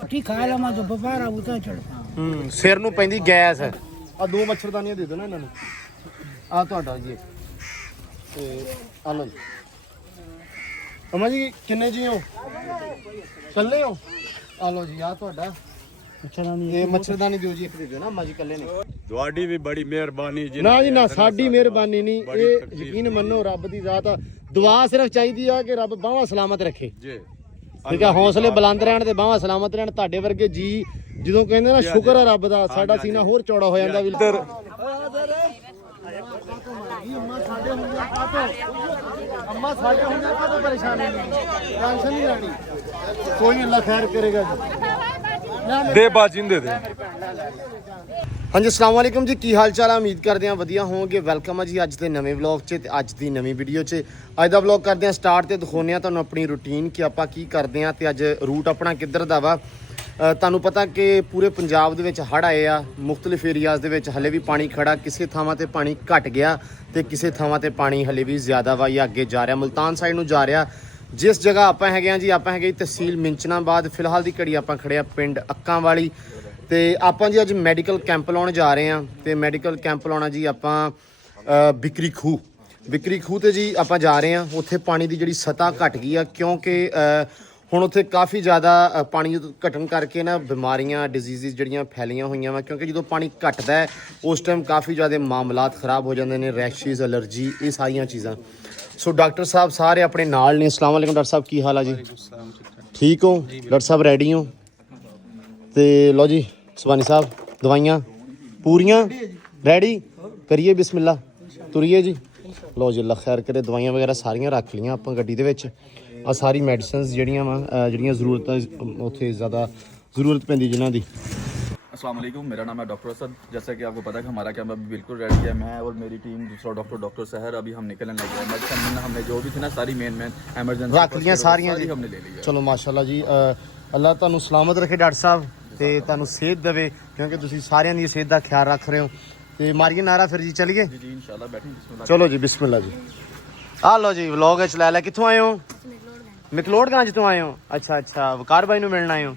ਰੋਟੀ ਖਾ ਲਵਾਂ ਤਾਂ ਬੁਖਾਰ ਉਤਾਂ ਚੜ ਸਿਰ ਨੂੰ ਪੈਂਦੀ ਗੈਸ। ਆ ਦੋ ਮੱਛਰਦਾਨੀਆਂ ਦੇ ਦਿਓ ਨਾ ਇਹਨਾਂ ਨੂੰ। ਆ ਤੁਹਾਡਾ ਜੀ ਤੇ ਆ ਲਓ ਜੀ। ਅਮਾ ਜੀ ਕਿੰਨੇ ਜੀ ਹੋ? ਇਕੱਲੇ ਹੋ? ਆ ਲਓ ਜੀ ਆ ਤੁਹਾਡਾ ਇਹ ਮੱਛਰਦਾਨੀ ਦਿਓ ਜੀ, ਇੱਕ ਦੇ ਦਿਓ ਨਾ। ਅਮਾ ਜੀ ਇਕੱਲੇ ਨੇ। ਤੁਹਾਡੀ ਵੀ ਬੜੀ ਮਿਹਰਬਾਨੀ ਜੀ। ਨਾ ਜੀ ਨਾ, ਸਾਡੀ ਮਿਹਰਬਾਨੀ ਨਹੀਂ, ਇਹ ਯਕੀਨ ਮੰਨੋ ਰੱਬ ਦੀ ਜ਼ਾਤ ਆ। ਦੁਆ ਸਿਰਫ ਚਾਹੀਦੀ ਆ ਕਿ ਰੱਬ ਬਾਹਾਂ ਸਲਾਮਤ ਰੱਖੇ ਜੀ। ਠੀਕ ਆ, ਹੌਸਲੇ ਬੁਲੰਦ ਰਹਿਣ ਤੇ ਬਾਹਾਂ ਸਲਾਮਤ ਰਹਿਣ। ਤੁਹਾਡੇ ਵਰਗੇ ਜੀ ਜਦੋਂ ਕਹਿੰਦੇ ਨਾ ਸ਼ੁਕਰ ਆ ਰੱਬ ਦਾ, ਸਾਡਾ ਸੀਨਾ ਹੋਰ ਚੌੜਾ ਹੋ ਜਾਂਦਾ ਵੀ। ਅੰਮਾ ਸਾਡੇ ਹੁੰਦੇ ਕਾਹਤੋਂ ਪਰੇਸ਼ਾਨੀ ਨਹੀਂ, ਟੈਨਸ਼ਨ ਨਹੀਂ ਲੈਣੀ, ਕੋਈ ਨਹੀਂ, ਅੱਲਾ ਖੈਰ ਕਰੇਗਾ ਜੀ। ਦੇ ਬਾਜਿੰਦੇ ਦੇ। ਹਾਂਜੀ ਅਸਲਾਮ ਵਾਲੇਕੁਮ ਜੀ, ਕੀ ਹਾਲ ਚਾਲ ਆ? ਉਮੀਦ ਕਰਦੇ ਹਾਂ ਵਧੀਆ ਹੋਵੋਗੇ। ਵੈਲਕਮ ਆ ਜੀ ਅੱਜ ਦੇ ਨਵੇਂ ਵਲੌਗ 'ਚ ਤੇ ਅੱਜ ਦੀ ਨਵੀਂ ਵੀਡੀਓ 'ਚ। ਅੱਜ ਦਾ ਵਲੌਗ ਕਰਦੇ ਹਾਂ ਸਟਾਰਟ ਤੇ ਦਿਖਾਉਂਦੇ ਹਾਂ ਤੁਹਾਨੂੰ ਆਪਣੀ ਰੂਟੀਨ ਕਿ ਆਪਾਂ ਕੀ ਕਰਦੇ ਹਾਂ ਤੇ ਅੱਜ ਰੂਟ ਆਪਣਾ ਕਿੱਧਰ ਦਾ ਵਾ। ਤੁਹਾਨੂੰ ਪਤਾ ਕਿ ਪੂਰੇ ਪੰਜਾਬ ਦੇ ਵਿੱਚ ਹੜ੍ਹ ਆਏ ਆ। ਮੁਖਤਲਿਫ ਏਰੀਆਜ਼ ਦੇ ਵਿੱਚ ਹਲੇ ਵੀ ਪਾਣੀ ਖੜਾ, ਕਿਸੇ ਥਾਵਾਂ ਤੇ ਪਾਣੀ ਘਟ ਗਿਆ ਤੇ ਕਿਸੇ ਥਾਵਾਂ ਤੇ ਪਾਣੀ ਹਲੇ ਵੀ ਜ਼ਿਆਦਾ ਵਾ ਜਾਂ ਅੱਗੇ ਜਾ ਰਿਹਾ, ਮੁਲਤਾਨ ਸਾਈਡ ਨੂੰ ਜਾ ਰਿਹਾ। ਜਿਸ ਜਗ੍ਹਾ ਆਪਾਂ ਹੈਗੇ ਆ ਜੀ, ਆਪਾਂ ਹੈਗੇ ਤਹਿਸੀਲ ਮਿੰਚਨਾਬਾਦ। ਫਿਲਹਾਲ ਦੀ ਘੜੀ ਆਪਾਂ ਖੜੇ ਆ ਪਿੰਡ ਅੱਕਾਂ ਵਾਲੀ ਤੇ ਆਪਾਂ ਜੀ ਅੱਜ ਮੈਡੀਕਲ ਕੈਂਪ ਲਾਉਣ ਜਾ ਰਹੇ ਆ। ਤੇ ਮੈਡੀਕਲ ਕੈਂਪ ਲਾਉਣਾ ਜੀ ਆਪਾਂ ਬਿਕਰੀ ਖੂਹ ਤੇ ਜੀ ਆਪਾਂ ਜਾ ਰਹੇ ਆ। ਉੱਥੇ ਪਾਣੀ ਦੀ ਜਿਹੜੀ ਸਤ੍ਹਾ ਘਟ ਗਈ ਆ ਕਿਉਂਕਿ ਹੁਣ ਉੱਥੇ ਕਾਫੀ ਜ਼ਿਆਦਾ ਪਾਣੀ ਘਟਣ ਕਰਕੇ ਨਾ ਬਿਮਾਰੀਆਂ ਡਿਜ਼ੀਜ਼ ਜਿਹੜੀਆਂ ਫੈਲੀਆਂ ਹੋਈਆਂ ਵਾ। ਕਿਉਂਕਿ ਜਦੋਂ ਪਾਣੀ ਘਟਦਾ ਹੈ ਉਸ ਟਾਈਮ ਕਾਫੀ ਜ਼ਿਆਦਾ ਮਾਮਲਾਤ ਖਰਾਬ ਹੋ ਜਾਂਦੇ ਨੇ, ਰੈਸ਼ਿਜ਼, ਐਲਰਜੀ, ਇਹ ਸਾਰੀਆਂ ਚੀਜ਼ਾਂ। ਸੋ ਡਾਕਟਰ ਸਾਹਿਬ ਸਾਰੇ ਆਪਣੇ ਨਾਲ ਨੇ। ਅਸਲਾਮ ਵਾਲੇਕੁਮ ਡਾਕਟਰ ਸਾਹਿਬ, ਕੀ ਹਾਲ ਆ ਜੀ? ਠੀਕ ਹੋ ਡਾਕਟਰ ਸਾਹਿਬ? ਰੈਡੀ ਹੋ? ਤੇ ਲਓ ਜੀ ਸੁਬਾਨੀ ਸਾਹਿਬ, ਦਵਾਈਆਂ ਪੂਰੀਆਂ ਰੈਡੀ ਕਰੀਏ? ਬਿਸਮਿਲ੍ਲਾ ਤੁਰੀਏ ਜੀ। ਲਓ ਜੀ ਅੱਲਾ ਖੈਰ ਕਰੇ। ਦਵਾਈਆਂ ਵਗੈਰਾ ਸਾਰੀਆਂ ਰੱਖ ਲਈਆਂ ਆਪਾਂ ਗੱਡੀ ਦੇ ਵਿੱਚ। ਆ ਸਾਰੀ ਮੈਡੀਸਿਨਸ ਜਿਹੜੀਆਂ ਵਾ ਜਿਹੜੀਆਂ ਜ਼ਰੂਰਤਾਂ ਉੱਥੇ ਜ਼ਿਆਦਾ ਜ਼ਰੂਰਤ ਪੈਂਦੀ जिन्हों की। अस्सलाम वालेकुम, मेरा नाम है डॉक्टर असद। जैसा कि आपको पता है कि हमारा कैंप अभी बिल्कुल रेडी है। मैं और मेरी टीम, दूसरा डॉक्टर सहर, अभी हम निकलने लगे हैं। मेडिसिन हमने जो भी थी ना सारी मेन एमरजेंसी रख लिया सारियां जी, हमने ले लिया। चलो माशाल्लाह जी, अल्लाह ਤੁਹਾਨੂੰ ਸਲਾਮਤ ਰੱਖੇ ਡਾਕਟਰ ਸਾਹਿਬ ਤੇ ਤੁਹਾਨੂੰ ਸਿਹਤ ਦੇਵੇ ਕਿਉਂਕਿ ਤੁਸੀਂ ਸਾਰਿਆਂ ਦੀ ਸਿਹਤ ਦਾ ਖਿਆਲ ਰੱਖ ਰਹੇ ਹੋ। ਤੇ ਮਾਰੀਏ ਨਾਰਾ ਫਿਰ ਜੀ, ਚਲੀਏ जी इंशाल्लाह बैठें। बिस्मिल्लाह। ਚਲੋ ਜੀ ਬਿਸਮਿਲ੍ਲਾ ਜੀ। ਆ ਲਓ ਜੀ ਵਲੌਗ ਵਿੱਚ ਲੈ ਕਿੱਥੋਂ ਆਏ ਹੋ? ਮਕਲੋੜਗੰਜ ਤੋਂ ਆਏ ਹੋ? ਅੱਛਾ ਵਕਾਰ ਬਾਈ ਨੂੰ ਮਿਲਣ ਆਏ ਹੋ।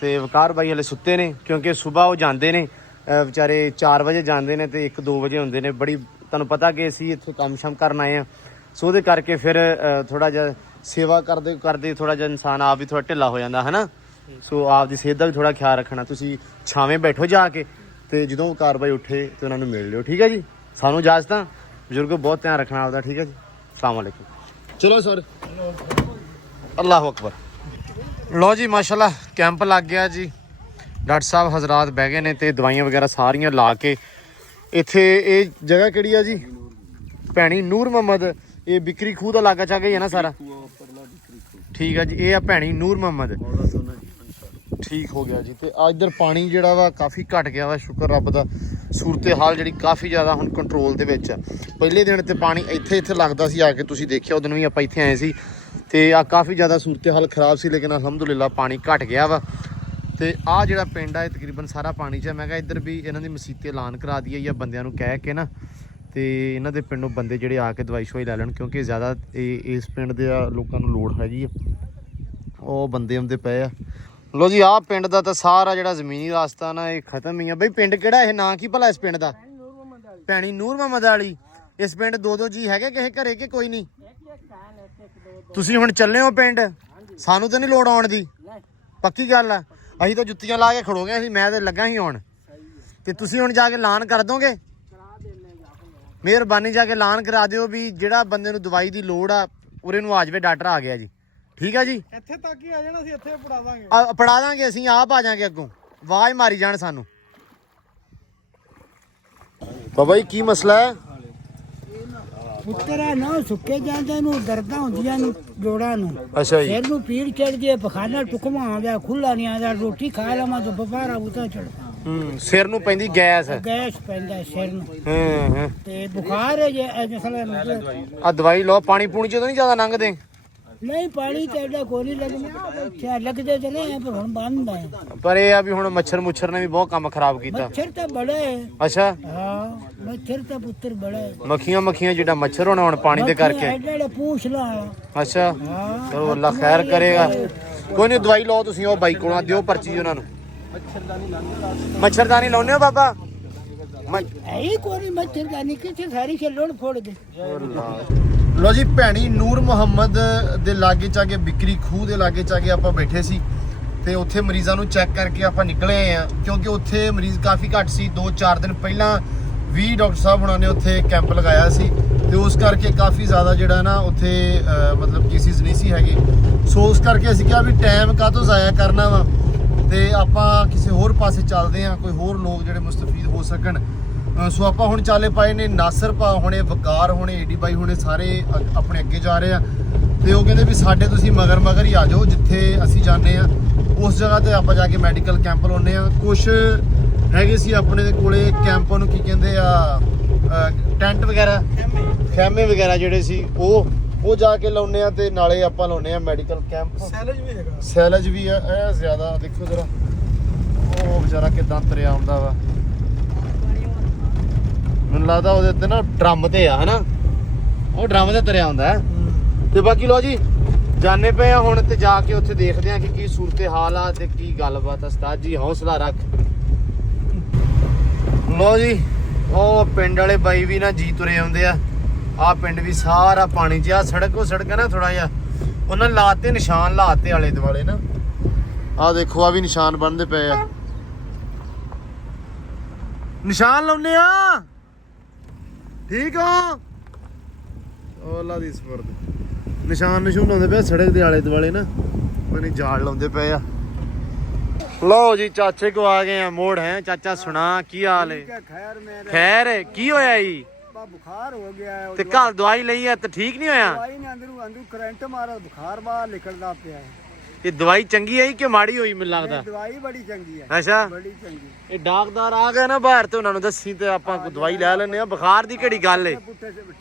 ਤੇ ਵਕਾਰ ਬਾਈ ਹਲੇ ਸੁੱਤੇ ਨੇ ਕਿਉਂਕਿ ਸਵੇਰ ਉਹ ਜਾਂਦੇ ਨੇ ਵਿਚਾਰੇ 4 ਵਜੇ ਜਾਂਦੇ ਨੇ ਤੇ 1-2 ਵਜੇ ਹੁੰਦੇ ਨੇ। ਬੜੀ ਤੁਹਾਨੂੰ ਪਤਾ ਕਿ ਅਸੀਂ ਇੱਥੇ ਕੰਮ ਸ਼ਮ ਕਰਨ ਆਏ ਆ, ਸੋ ਉਹਦੇ ਕਰਕੇ ਫਿਰ ਥੋੜਾ ਜਿਹਾ ਸੇਵਾ ਕਰਦੇ ਥੋੜਾ ਜਿਹਾ ਇਨਸਾਨ ਆਪ ਵੀ ਥੋੜਾ ਢਿੱਲਾ ਹੋ ਜਾਂਦਾ ਹੈ ਨਾ। ਸੋ ਆਪ ਦੀ ਸਿਹਤ ਦਾ ਵੀ ਥੋੜਾ ਖਿਆਲ ਰੱਖਣਾ। ਤੁਸੀਂ ਛਾਵੇਂ ਬੈਠੋ ਜਾ ਕੇ ਤੇ ਜਦੋਂ ਵਕਾਰ ਬਾਈ ਉੱਠੇ ਤੇ ਉਹਨਾਂ ਨੂੰ ਮਿਲ ਲਿਓ, ਠੀਕ ਹੈ ਜੀ। ਸਾਨੂੰ ਇਜਾਜ਼ਤ ਆ, ਬਜ਼ੁਰਗੋ ਬਹੁਤ ਧਿਆਨ ਰੱਖਣਾ ਆਪਦਾ, ਠੀਕ ਹੈ ਜੀ। ਅਸਲਾਮ ਵਾਲੇਕੁਮ। ਚਲੋ ਸਰ, ਅੱਲਾਹੁ ਅਕਬਰ। ਲਓ ਜੀ ਮਾਸ਼ਾਅੱਲਾ ਕੈਂਪ ਲੱਗ ਗਿਆ ਜੀ। ਡਾਕਟਰ ਸਾਹਿਬ ਹਜ਼ਰਾਤ ਬਹਿ ਗਏ ਨੇ ਤੇ ਦਵਾਈਆਂ ਵਗੈਰਾ ਸਾਰੀਆਂ ਲਾ ਕੇ। ਇੱਥੇ ਇਹ ਜਗ੍ਹਾ ਕਿਹੜੀ ਆ ਜੀ? ਭੈਣੀ ਨੂਰ ਮੁਹੰਮਦ। ਇਹ ਬਿਕਰੀ ਖੂਹ ਦਾ ਇਲਾਕਾ ਚਾ ਗਈ ਹੈ ਨਾ ਸਾਰਾ? ਠੀਕ ਆ ਜੀ, ਇਹ ਆ ਭੈਣੀ ਨੂਰ ਮੁਹੰਮਦ। ਠੀਕ ਹੋ ਗਿਆ ਜੀ। ਤੇ ਆ ਇੱਧਰ ਪਾਣੀ ਜਿਹੜਾ ਵਾ ਕਾਫੀ ਘਟ ਗਿਆ ਵਾ, ਸ਼ੁਕਰ ਰੱਬ ਦਾ। ਸੂਰਤ ਹਾਲ ਜਿਹੜੀ ਕਾਫੀ ਜ਼ਿਆਦਾ ਹੁਣ ਕੰਟਰੋਲ ਦੇ ਵਿੱਚ ਆ। ਪਹਿਲੇ ਦਿਨ ਤੇ ਪਾਣੀ ਇੱਥੇ ਲੱਗਦਾ ਸੀ, ਆ ਕੇ ਤੁਸੀਂ ਦੇਖਿਆ ਉਦੋਂ ਵੀ ਆਪਾਂ ਇੱਥੇ ਆਏ ਸੀ ਤੇ ਆ ਕਾਫੀ ਜ਼ਿਆਦਾ ਸੂਰਤ ਹਾਲ ਖਰਾਬ ਸੀ, ਲੇਕਿਨ ਅਲਹਮਦੁਲਿਲਾ ਪਾਣੀ ਘਟ ਗਿਆ ਵਾ। ਤੇ ਆ ਜਿਹੜਾ ਪਿੰਡ ਆ ਇਹ ਤਕਰੀਬਨ ਸਾਰਾ ਪਾਣੀ 'ਚ। ਮੈਂ ਕਿਹਾ ਇੱਧਰ ਵੀ ਇਹਨਾਂ ਦੀ ਮਸੀਤੇ ਐਲਾਨ ਕਰਾ ਦਈਏ ਜਾਂ ਬੰਦਿਆਂ ਨੂੰ ਕਹਿ ਕੇ ਨਾ, ਤੇ ਇਹਨਾਂ ਦੇ ਪਿੰਡੋਂ ਬੰਦੇ ਜਿਹੜੇ ਆ ਕੇ ਦਵਾਈ ਸ਼ਵਾਈ ਲੈ ਲੈਣ ਕਿਉਂਕਿ ਜ਼ਿਆਦਾ ਇਸ ਪਿੰਡ ਦੇ ਲੋਕਾਂ ਨੂੰ ਲੋੜ ਹੈਗੀ ਆ। ਉਹ ਬੰਦੇ ਆਉਂਦੇ ਪਏ ਆ। ਲੋ ਜੀ ਆਹ ਪਿੰਡ ਦਾ ਤਾਂ ਸਾਰਾ ਜਿਹੜਾ ਜ਼ਮੀਨੀ ਰਾਸਤਾ ਨਾ ਇਹ ਖਤਮ ਹੀ ਆ ਬਈ। ਪਿੰਡ ਕਿਹੜਾ ਇਹ? ਨਾਂ ਕੀ ਭਲਾ ਇਸ ਪਿੰਡ ਦਾ? ਭੈਣੀ ਨੂਰ ਮੁਹੰਮਦ ਵਾਲੀ। ਇਸ ਪਿੰਡ 2-2 ਜੀ ਹੈਗੇ ਕਿਸੇ ਘਰੇ ਕਿ ਕੋਈ ਨਹੀਂ? ਤੁਸੀਂ ਹੁਣ ਚੱਲੇ ਹੋ ਪਿੰਡ? ਸਾਨੂੰ ਤਾਂ ਨਹੀਂ ਲੋੜ ਆਉਣ ਦੀ, ਪੱਕੀ ਗੱਲ ਆ। ਅਸੀਂ ਤਾਂ ਜੁੱਤੀਆਂ ਲਾ ਕੇ ਖੜੋਗੇ ਸੀ, ਮੈਂ ਤਾਂ ਲੱਗਾ ਸੀ ਆਉਣ। ਤੇ ਤੁਸੀਂ ਹੁਣ ਜਾ ਕੇ ਐਲਾਨ ਕਰ ਦੋਗੇ? ਮਿਹਰਬਾਨੀ ਜਾ ਕੇ ਐਲਾਨ ਕਰਾ ਦਿਓ ਵੀ ਜਿਹੜਾ ਬੰਦੇ ਨੂੰ ਦਵਾਈ ਦੀ ਲੋੜ ਆ ਉਰੇ ਨੂੰ ਆ ਜਾਵੇ, ਡਾਕਟਰ ਆ ਗਿਆ ਜੀ, ਠੀਕ ਆ ਜੀ। ਇੱਥੇ ਤੱਕ ਹੀ ਆ ਜਾਣਾ, ਅਸੀਂ ਇੱਥੇ ਪੜਾ ਦਾਂਗੇ। ਪੜਾ ਦਾਂਗੇ, ਅਸੀਂ ਆਪ ਆ ਜਾਾਂਗੇ ਅੱਗੋਂ, ਆਵਾਜ਼ ਮਾਰੀ ਜਾਣ ਸਾਨੂੰ। ਬਾਬਾ ਜੀ ਕੀ ਮਸਲਾ ਹੈ? ਪੁੱਤਰਾ ਨਾ ਸੁੱਕੇ ਜਾਂਦੇ ਨੂੰ ਦਰਦਾਂ ਹੁੰਦੀਆਂ ਨੂੰ ਜੋੜਾਂ ਨੂੰ। ਅੱਛਾ ਜੀ। ਸਿਰ ਨੂੰ ਪੀੜ ਚੜਦੀ ਹੈ, ਪਖਾਨਾ ਟੁਕਮਾ ਆਉਂਦਾ, ਖੁੱਲਾ ਨਹੀਂ ਆਉਂਦਾ। ਰੋਟੀ ਖਾ ਲਵਾਂ ਤਾਂ ਬੁਖਾਰ ਉਤਾਂ ਚੜ। ਸਿਰ ਨੂੰ ਪੈਂਦੀ ਗੈਸ ਪੈਂਦਾ ਸਿਰ ਨੂੰ। ਹੂੰ ਤੇ ਬੁਖਾਰ ਹੈ ਜੇ ਆ ਦਵਾਈ ਲਓ। ਪਾਣੀ ਪੂਣੀ ਚ ਤਾਂ ਨਹੀਂ ਜ਼ਿਆਦਾ ਲੰਘਦੇ? ਨਹੀਂ ਪਾਣੀ ਤੇ ਐਡਾ ਕੋਈ ਨਹੀਂ ਲੱਗਦਾ ਚਾਹ ਲੱਗਦੇ ਤੇ ਨਹੀਂ ਪਰ ਹੁਣ ਬੰਦ ਹੈ ਪਰ ਇਹ ਆ ਵੀ ਹੁਣ ਮੱਛਰ ਮੁੱਛਰ ਨੇ ਵੀ ਬਹੁਤ ਕੰਮ ਖਰਾਬ ਕੀਤਾ। ਮੱਛਰ ਤਾਂ ਬੜਾ ਹੈ। ਅੱਛਾ ਹਾਂ ਮੱਛਰ ਤਾਂ ਪੁੱਤਰ ਬੜਾ ਹੈ। ਮੱਖੀਆਂ ਜਿਹੜਾ ਮੱਛਰ ਹੋਣਾ ਹੁਣ ਪਾਣੀ ਦੇ ਕਰਕੇ। ਐਡਾ ਪੂਛ ਲਾ। ਅੱਛਾ ਹਾਂ ਚਲੋ ਅੱਲਾ ਖੈਰ ਕਰੇਗਾ। ਕੋਈ ਨਹੀਂ ਦਵਾਈ ਲਓ ਤੁਸੀਂ ਉਹ ਬਾਈ ਕੋਲੋਂ ਦਿਓ ਪਰਚੀ ਉਹਨਾਂ ਨੂੰ। ਮੱਛਰਦਾਨੀ ਲਾਉਂਦੇ ਹੋ ਬਾਬਾ? ਐ ਕੋਈ ਮੱਛਰਦਾਨੀ ਕਿੱਥੇ ਸਾਰੀ ਛੱਲੋੜ ਫੋੜ ਦੇ। ਲੋ ਜੀ ਭੈਣੀ ਨੂਰ ਮੁਹੰਮਦ ਦੇ ਲਾਗੇ ਚਾਗੇ ਬਿਕਰੀ ਖੂਹ ਦੇ ਲਾਗੇ ਚਾਗੇ ਆਪਾਂ ਬੈਠੇ ਸੀ ਤੇ ਉੱਥੇ ਮਰੀਜ਼ਾਂ ਨੂੰ ਚੈੱਕ ਕਰਕੇ ਆਪਾਂ ਨਿਕਲੇ ਆਏ ਆ ਕਿਉਂਕਿ ਉੱਥੇ ਮਰੀਜ਼ ਕਾਫੀ ਘੱਟ ਸੀ। 2-4 ਦਿਨ ਪਹਿਲਾਂ 20 ਡਾਕਟਰ ਸਾਹਿਬ ਹੁਣਾਂ ਨੇ ਉੱਥੇ ਕੈਂਪ ਲਗਾਇਆ ਸੀ ਤੇ ਉਸ ਕਰਕੇ ਕਾਫੀ ਜ਼ਿਆਦਾ ਜਿਹੜਾ ਨਾ ਉੱਥੇ ਮਤਲਬ ਕੇਸਿਸ ਨਹੀਂ ਸੀ ਹੈਗੇ। ਸੋ ਉਸ ਕਰਕੇ ਅਸੀਂ ਕਿਹਾ ਵੀ ਟਾਈਮ ਕਾਹਤੋਂ ਜ਼ਾਇਆ ਕਰਨਾ ਵਾ ਤੇ ਆਪਾਂ ਕਿਸੇ ਹੋਰ ਪਾਸੇ ਚੱਲਦੇ ਆ, ਕੋਈ ਹੋਰ ਲੋਕ ਜਿਹੜੇ ਮੁਸਤਫੀਦ ਹੋ ਸਕਣ। ਸੋ ਆਪਾਂ ਹੁਣ ਚਾਲੇ ਪਾਏ ਨੇ ਨਾਸਰ ਭਾ ਹੋਣੇ, ਵਕਾਰ ਹੋਣੇ, ਏਡੀ ਬਾਈ ਹੋਣੇ ਸਾਰੇ ਆਪਣੇ ਅੱਗੇ ਜਾ ਰਹੇ ਆ ਤੇ ਉਹ ਕਹਿੰਦੇ ਵੀ ਸਾਡੇ ਤੁਸੀਂ ਮਗਰ ਹੀ ਆ ਜਾਓ ਜਿੱਥੇ ਅਸੀਂ ਜਾਂਦੇ ਆ ਉਸ ਜਗ੍ਹਾ ਤੇ ਆਪਾਂ ਜਾ ਕੇ ਮੈਡੀਕਲ ਕੈਂਪ ਲਾਉਂਦੇ ਆ। ਕੁਛ ਹੈਗੇ ਸੀ ਆਪਣੇ ਦੇ ਕੋਲੇ ਕੈਂਪਾਂ ਨੂੰ ਕੀ ਕਹਿੰਦੇ ਆ ਟੈਂਟ ਵਗੈਰਾ ਖੈਮੇ ਵਗੈਰਾ ਜਿਹੜੇ ਸੀ ਉਹ ਜਾ ਕੇ ਲਾਉਂਦੇ ਆ ਤੇ ਨਾਲੇ ਆਪਾਂ ਲਾਉਂਦੇ ਆ ਮੈਡੀਕਲ ਕੈਂਪ। ਸੈਲਜ ਵੀ ਆ ਇਹ ਜ਼ਿਆਦਾ ਦੇਖੋ ਜਰਾ ਉਹ ਵਿਚਾਰਾ ਕਿਦਾਂ ਤਰਿਆ ਆਉਂਦਾ ਵਾ। ਮੈਨੂੰ ਲੱਗਦਾ ਉਹਦੇ ਉੱਤੇ ਨਾ ਡਰਮ ਤੇ ਆ ਹਨਾ, ਉਹ ਡਰਮ ਤੇ ਤਰਿਆ ਹੁੰਦਾ ਤੇ ਬਾਕੀ ਲੋ ਜੀ ਜਾਣੇ ਪਏ ਆ ਹੁਣ ਤੇ ਜਾ ਕੇ ਉੱਥੇ ਦੇਖਦੇ ਆ ਕਿ ਕੀ ਸੂਰਤ ਹਾਲ ਆ ਤੇ ਕੀ ਗੱਲਬਾਤ ਆ। ਉਸਤਾਦ ਜੀ ਹੌਸਲਾ ਰੱਖ। ਲੋ ਜੀ ਉਹ ਪਿੰਡ ਵਾਲੇ ਬਾਈ ਵੀ ਨਾ ਜੀ ਤੁਰੇ ਆਉਂਦੇ ਆ। ਆਹ ਪਿੰਡ ਵੀ ਸਾਰਾ ਪਾਣੀ 'ਚ ਆ। ਸੜਕ ਆ ਨਾ ਥੋੜਾ ਜਿਹਾ ਉਹਨਾਂ ਲਾਤੇ ਨਿਸ਼ਾਨ ਲਾਤੇ ਆਲੇ ਦੁਆਲੇ ਨਾ। ਆਹ ਦੇਖੋ ਆ ਵੀ ਨਿਸ਼ਾਨ ਬਣਦੇ ਪਏ ਆ। ਨਿਸ਼ਾਨ ਲਾਉਨੇ ਆ ਠੀਕ ਹੋ ਅੱਲਾ ਦੀ ਸਪਰਦ। ਨਿਸ਼ਾਨ ਲਾਉਂਦੇ ਪਏ ਸੜਕ ਦੇ ਆਲੇ ਦੁਆਲੇ ਨਾ ਮਨੇ ਜਾਲ ਲਾਉਂਦੇ ਪਏ ਆ। ਲਓ ਜੀ ਚਾਚੇ ਕੋ ਆ ਗਏ ਆ ਮੋੜ ਹੈ। ਚਾਚਾ ਸੁਣਾ ਕੀ ਹਾਲ ਹੈ? ਖੈਰ ਕੀ ਹੋਇਆ ਜੀ? ਬੁਖਾਰ ਹੋ ਗਿਆ ਤੇ ਕੱਲ ਦਵਾਈ ਲਈ ਆ ਤੇ ਠੀਕ ਨਹੀਂ ਹੋਇਆ? ਦਵਾਈ ਨੇ ਅੰਦਰੋਂ ਕਰੰਟ ਮਾਰਾ ਬੁਖਾਰ ਬਾਹਰ ਨਿਕਲਦਾ ਪਿਆ। ਇਹ ਦਵਾਈ ਚੰਗੀ ਆਈ ਕਿ ਮਾੜੀ ਹੋਈ? ਮੈਨੂੰ ਲੱਗਦਾ ਦਵਾਈ ਬੜੀ ਚੰਗੀ ਹੈ। ਅੱਛਾ ਬੜੀ ਚੰਗੀ। ਇਹ ਡਾਕਟਰ ਆ ਗਏ ਨਾ ਬਾਹਰ ਤੇ ਉਹਨਾਂ ਨੂੰ ਦੱਸੀ ਤੇ ਆਪਾਂ ਦਵਾਈ ਲੈ ਲੈਣੇ ਆ। ਬੁਖਾਰ ਦੀ ਕਿਹੜੀ ਗੱਲ ਏ?